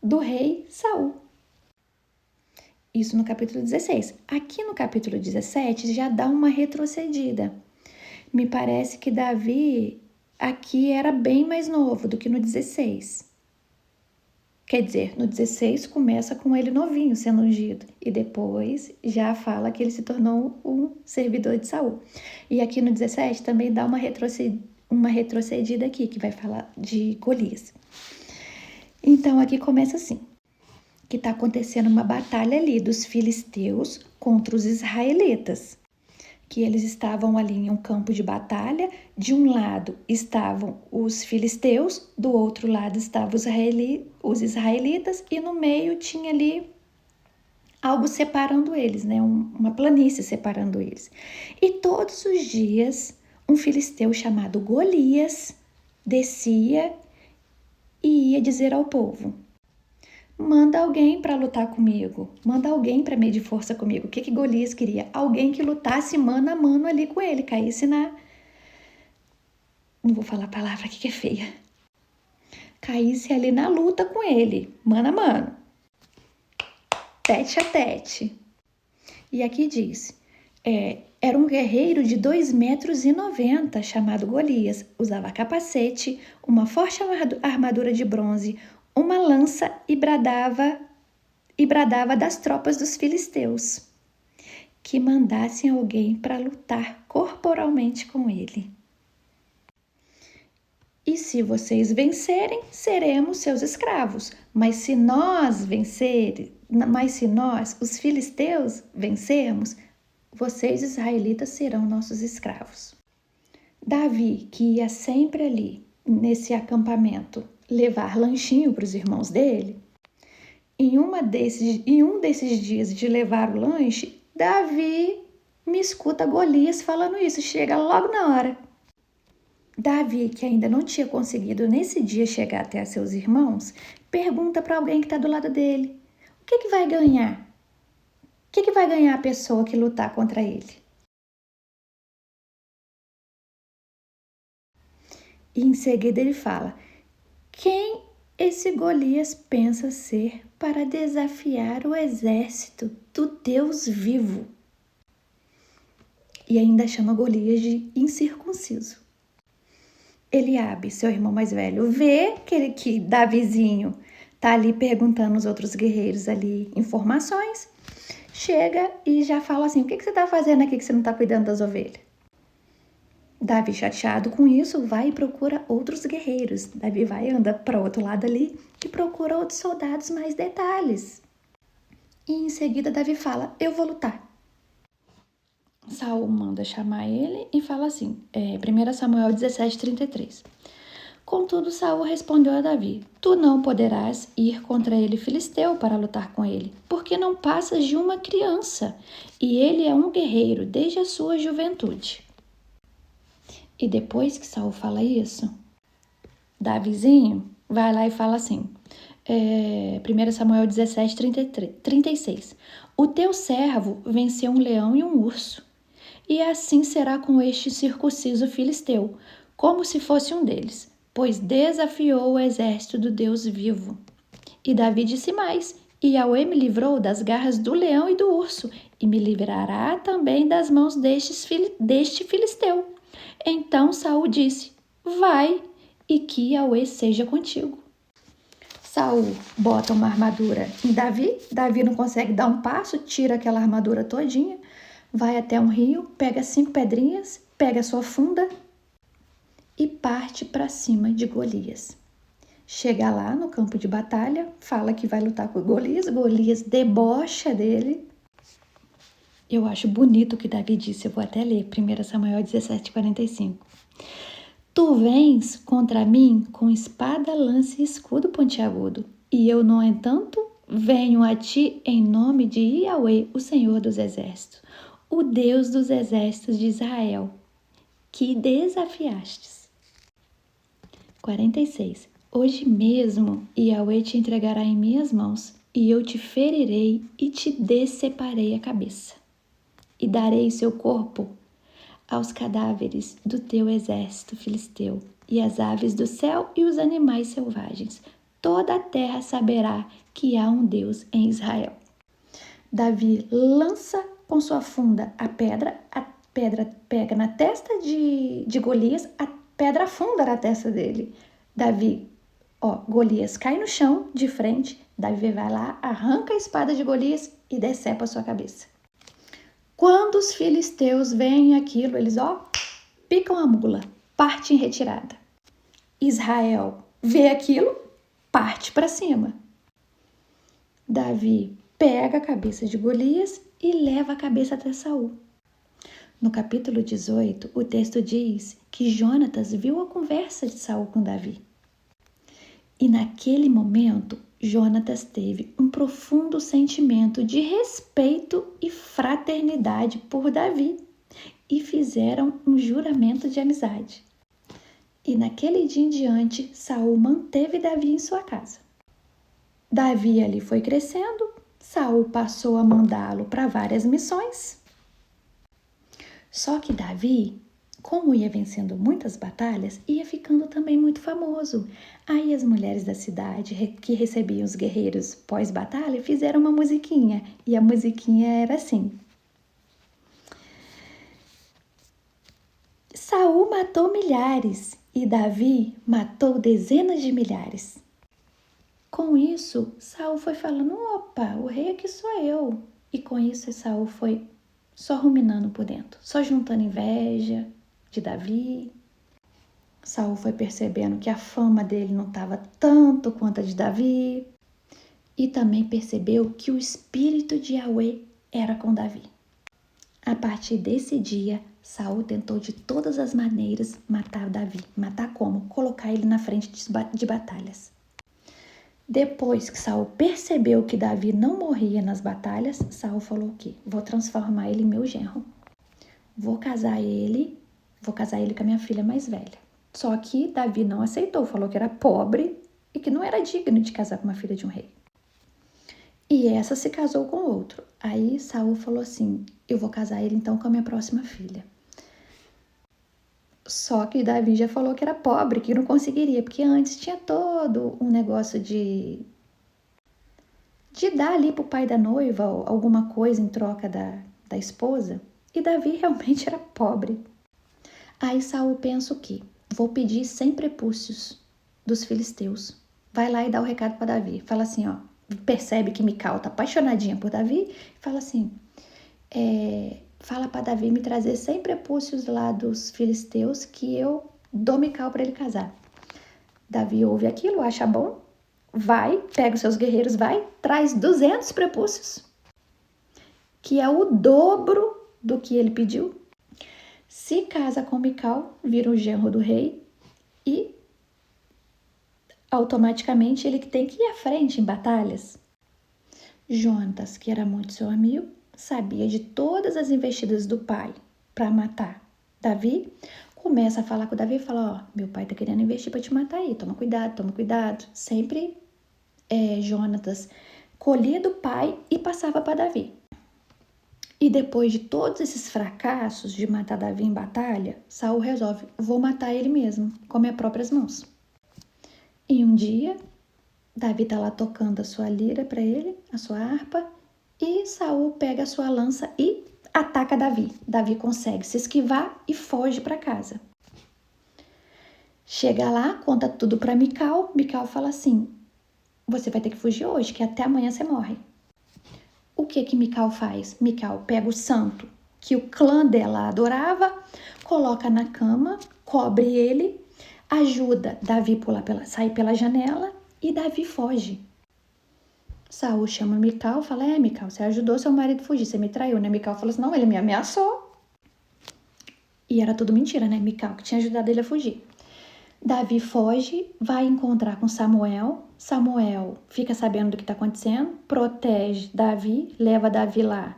do rei Saul. Isso no capítulo 16. Aqui no capítulo 17 já dá uma retrocedida. Me parece que Davi aqui era bem mais novo do que no 16. Quer dizer, no 16 começa com ele novinho sendo ungido e depois já fala que ele se tornou um servidor de Saul. E aqui no 17 também dá uma retrocedida aqui, que vai falar de Golias. Então aqui começa assim, que está acontecendo uma batalha ali dos filisteus contra os israelitas, que eles estavam ali em um campo de batalha. De um lado estavam os filisteus, do outro lado estavam os israelitas e no meio tinha ali algo separando eles, né? Uma planície separando eles. E todos os dias um filisteu chamado Golias descia e ia dizer ao povo: manda alguém para lutar comigo, manda alguém para medir força comigo. O que Golias queria? Alguém que lutasse mano a mano ali com ele, caísse na... Não vou falar a palavra aqui que é feia. Caísse ali na luta com ele, mano a mano, tete a tete. E aqui diz, era um guerreiro de 2,90 metros, chamado Golias. Usava capacete, uma forte armadura de bronze, uma lança e bradava das tropas dos filisteus que mandassem alguém para lutar corporalmente com ele. E se vocês vencerem, seremos seus escravos. Mas se nós, os filisteus, vencermos, vocês, israelitas, serão nossos escravos. Davi, que ia sempre ali, nesse acampamento, levar lanchinho para os irmãos dele, em um desses dias de levar o lanche, Davi me escuta Golias falando isso, chega logo na hora. Davi, que ainda não tinha conseguido nesse dia chegar até seus irmãos, pergunta para alguém que está do lado dele: o que vai ganhar? O que vai ganhar a pessoa que lutar contra ele? E em seguida ele fala: quem esse Golias pensa ser para desafiar o exército do Deus vivo? E ainda chama Golias de incircunciso. Eliabe, seu irmão mais velho, vê que Davizinho tá ali perguntando aos outros guerreiros ali informações, chega e já fala assim: o que você tá fazendo aqui que você não tá cuidando das ovelhas? Davi, chateado com isso, vai e procura outros guerreiros. Davi vai e anda para o outro lado ali e procura outros soldados mais detalhes. E em seguida Davi fala: eu vou lutar. Saul manda chamar ele e fala assim, 1 Samuel 17:33. Contudo, Saul respondeu a Davi: Tu não poderás ir contra ele filisteu para lutar com ele, porque não passas de uma criança, e ele é um guerreiro desde a sua juventude. E depois que Saul fala isso, Davizinho vai lá e fala assim, 1 Samuel 17, 36. O teu servo venceu um leão e um urso, e assim será com este circunciso filisteu, como se fosse um deles, pois desafiou o exército do Deus vivo. E Davi disse mais: E Yahweh me livrou das garras do leão e do urso, e me livrará também das mãos deste filisteu. Então Saul disse: Vai, e que Yahweh seja contigo. Saul bota uma armadura em Davi. Davi não consegue dar um passo, tira aquela armadura todinha, vai até um rio, pega 5 pedrinhas, pega a sua funda e parte para cima de Golias. Chega lá no campo de batalha, fala que vai lutar com Golias. Golias debocha dele. Eu acho bonito o que Davi disse, eu vou até ler, 1 Samuel 17, 45. Tu vens contra mim com espada, lança e escudo pontiagudo, e eu, no entanto, venho a ti em nome de Yahweh, o Senhor dos Exércitos, o Deus dos Exércitos de Israel, que desafiastes. 46. Hoje mesmo Yahweh te entregará em minhas mãos, e eu te ferirei e te deceparei a cabeça, e darei seu corpo aos cadáveres do teu exército filisteu, e as aves do céu e os animais selvagens. Toda a terra saberá que há um Deus em Israel. Davi lança com sua funda a pedra pega na testa de Golias, a pedra afunda na testa dele. Golias cai no chão de frente, Davi vai lá, arranca a espada de Golias e decepa a sua cabeça. Quando os filisteus veem aquilo, eles picam a mula, parte em retirada. Israel vê aquilo, parte para cima. Davi pega a cabeça de Golias e leva a cabeça até Saul. No capítulo 18, o texto diz que Jonatas viu a conversa de Saul com Davi. E naquele momento, Jonatas teve um profundo sentimento de respeito e fraternidade por Davi e fizeram um juramento de amizade. E naquele dia em diante, Saul manteve Davi em sua casa. Davi ali foi crescendo, Saul passou a mandá-lo para várias missões. Só que Davi, como ia vencendo muitas batalhas, ia ficando também muito famoso. Aí as mulheres da cidade que recebiam os guerreiros pós-batalha fizeram uma musiquinha. E a musiquinha era assim: Saul matou milhares e Davi matou dezenas de milhares. Com isso, Saul foi falando: opa, o rei aqui sou eu. E com isso, Saul foi só ruminando por dentro, só juntando inveja de Davi. Saul foi percebendo que a fama dele não estava tanto quanto a de Davi. E também percebeu que o espírito de Yahweh era com Davi. A partir desse dia, Saul tentou de todas as maneiras matar Davi. Matar como? Colocar ele na frente de batalhas. Depois que Saul percebeu que Davi não morria nas batalhas, Saul falou o quê? Vou transformar ele em meu genro. Vou casar ele com a minha filha mais velha. Só que Davi não aceitou, falou que era pobre e que não era digno de casar com uma filha de um rei. E essa se casou com outro. Aí Saul falou assim: eu vou casar ele então com a minha próxima filha. Só que Davi já falou que era pobre, que não conseguiria, porque antes tinha todo um negócio de dar ali pro pai da noiva alguma coisa em troca da esposa. E Davi realmente era pobre. Aí Saul pensa o quê? Vou pedir 100 prepúcios dos filisteus. Vai lá e dá o recado para Davi. Fala assim, percebe que Mical tá apaixonadinha por Davi. Fala assim, fala para Davi me trazer 100 prepúcios lá dos filisteus que eu dou Mical para ele casar. Davi ouve aquilo, acha bom, vai, pega os seus guerreiros, traz 200 prepúcios, que é o dobro do que ele pediu. Se casa com Mical, vira o genro do rei e automaticamente ele tem que ir à frente em batalhas. Jonatas, que era muito seu amigo, sabia de todas as investidas do pai para matar Davi. Começa a falar com o Davi e fala, meu pai tá querendo investir para te matar aí, toma cuidado, toma cuidado. Sempre Jonatas colhia do pai e passava para Davi. E depois de todos esses fracassos de matar Davi em batalha, Saul resolve, vou matar ele mesmo, com minhas próprias mãos. E um dia, Davi tá lá tocando a sua lira para ele, a sua harpa, e Saul pega a sua lança e ataca Davi. Davi consegue se esquivar e foge para casa. Chega lá, conta tudo para Mical. Mical fala assim, você vai ter que fugir hoje, que até amanhã você morre. O que Mical faz? Mical pega o santo que o clã dela adorava, coloca na cama, cobre ele, ajuda Davi a sair pela janela e Davi foge. Saul chama Mical e fala, Mical, você ajudou seu marido a fugir, você me traiu, né? Mical falou assim, não, ele me ameaçou. E era tudo mentira, né? Mical que tinha ajudado ele a fugir. Davi foge, vai encontrar com Samuel. Samuel fica sabendo do que está acontecendo, protege Davi, leva Davi lá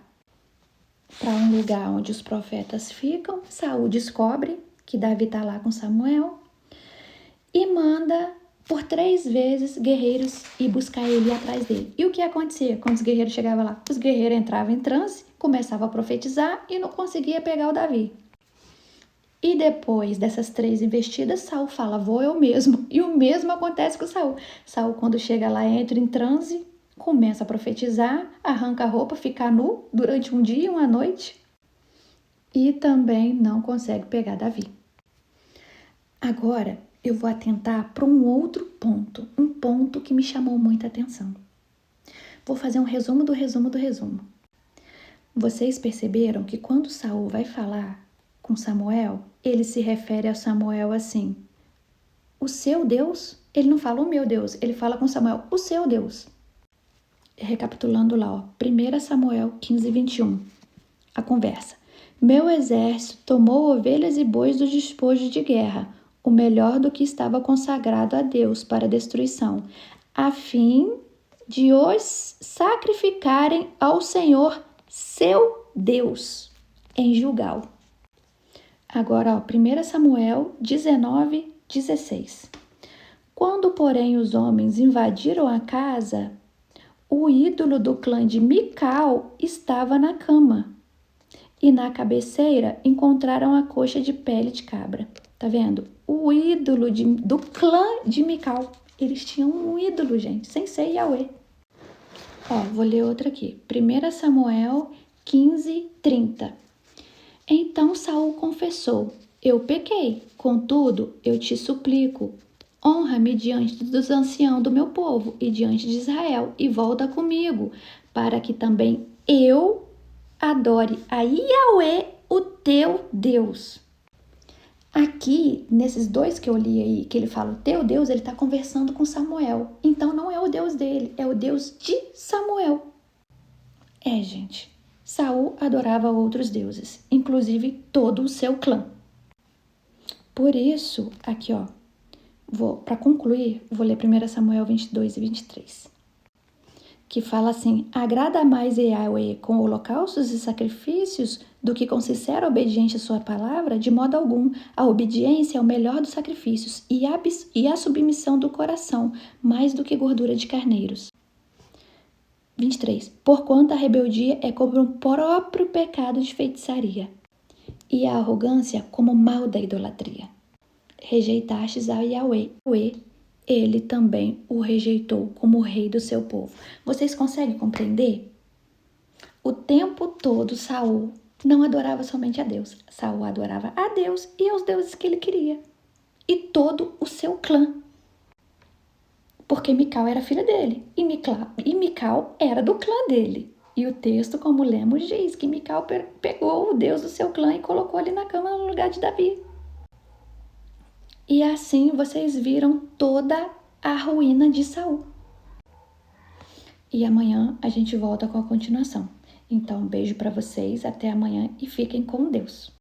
para um lugar onde os profetas ficam. Saul descobre que Davi está lá com Samuel e manda por 3 vezes guerreiros ir buscar ele atrás dele. E o que acontecia quando os guerreiros chegavam lá? Os guerreiros entravam em transe, começavam a profetizar e não conseguia pegar o Davi. E depois dessas 3 investidas, Saul fala, vou eu mesmo. E o mesmo acontece com Saul. Saul, quando chega lá, entra em transe, começa a profetizar, arranca a roupa, fica nu durante um dia, uma noite. E também não consegue pegar Davi. Agora, eu vou atentar para um outro ponto. Um ponto que me chamou muita atenção. Vou fazer um resumo do resumo do resumo. Vocês perceberam que quando Saul vai falar com Samuel, ele se refere a Samuel assim, o seu Deus? Ele não fala o meu Deus, ele fala com Samuel, o seu Deus. Recapitulando lá, 1 Samuel 15, 21, a conversa. Meu exército tomou ovelhas e bois do despojo de guerra, o melhor do que estava consagrado a Deus para destruição, a fim de os sacrificarem ao Senhor, seu Deus, em Gilgal. Agora, 1 Samuel 19, 16. Quando, porém, os homens invadiram a casa, o ídolo do clã de Mical estava na cama. E na encontraram a coxa de pele de cabra. Tá vendo? O ídolo do clã de Mical. Eles tinham um ídolo, gente, sem ser Yahweh. Vou ler outra aqui. 1 Samuel 15, 30. Então Saul confessou, eu pequei, contudo eu te suplico, honra-me diante dos anciãos do meu povo e diante de Israel e volta comigo, para que também eu adore a Yahweh, o teu Deus. Aqui, nesses 2 que eu li aí, que ele fala o teu Deus, ele está conversando com Samuel. Então não é o Deus dele, é o Deus de Samuel. Gente. Saul adorava outros deuses, inclusive todo o seu clã. Por isso, aqui para concluir, vou ler 1 Samuel 22 e 23, que fala assim, agrada mais Yahweh com holocaustos e sacrifícios do que com sincera obediência à sua palavra? De modo algum, a obediência é o melhor dos sacrifícios e a submissão do coração, mais do que gordura de carneiros. 23. Porquanto a rebeldia é como um próprio pecado de feitiçaria, e a arrogância como mal da idolatria. Rejeitastes a Yahweh, ele também o rejeitou como o rei do seu povo. Vocês conseguem compreender? O tempo todo Saul não adorava somente a Deus. Saul adorava a Deus e aos deuses que ele queria. E todo o seu clã. Porque Mical era filha dele, e Mical era do clã dele. E o texto, como lemos, diz que Mical pegou o Deus do seu clã e colocou ali na cama no lugar de Davi. E assim vocês viram toda a ruína de Saul. E amanhã a gente volta com a continuação. Então, um beijo para vocês, até amanhã e fiquem com Deus.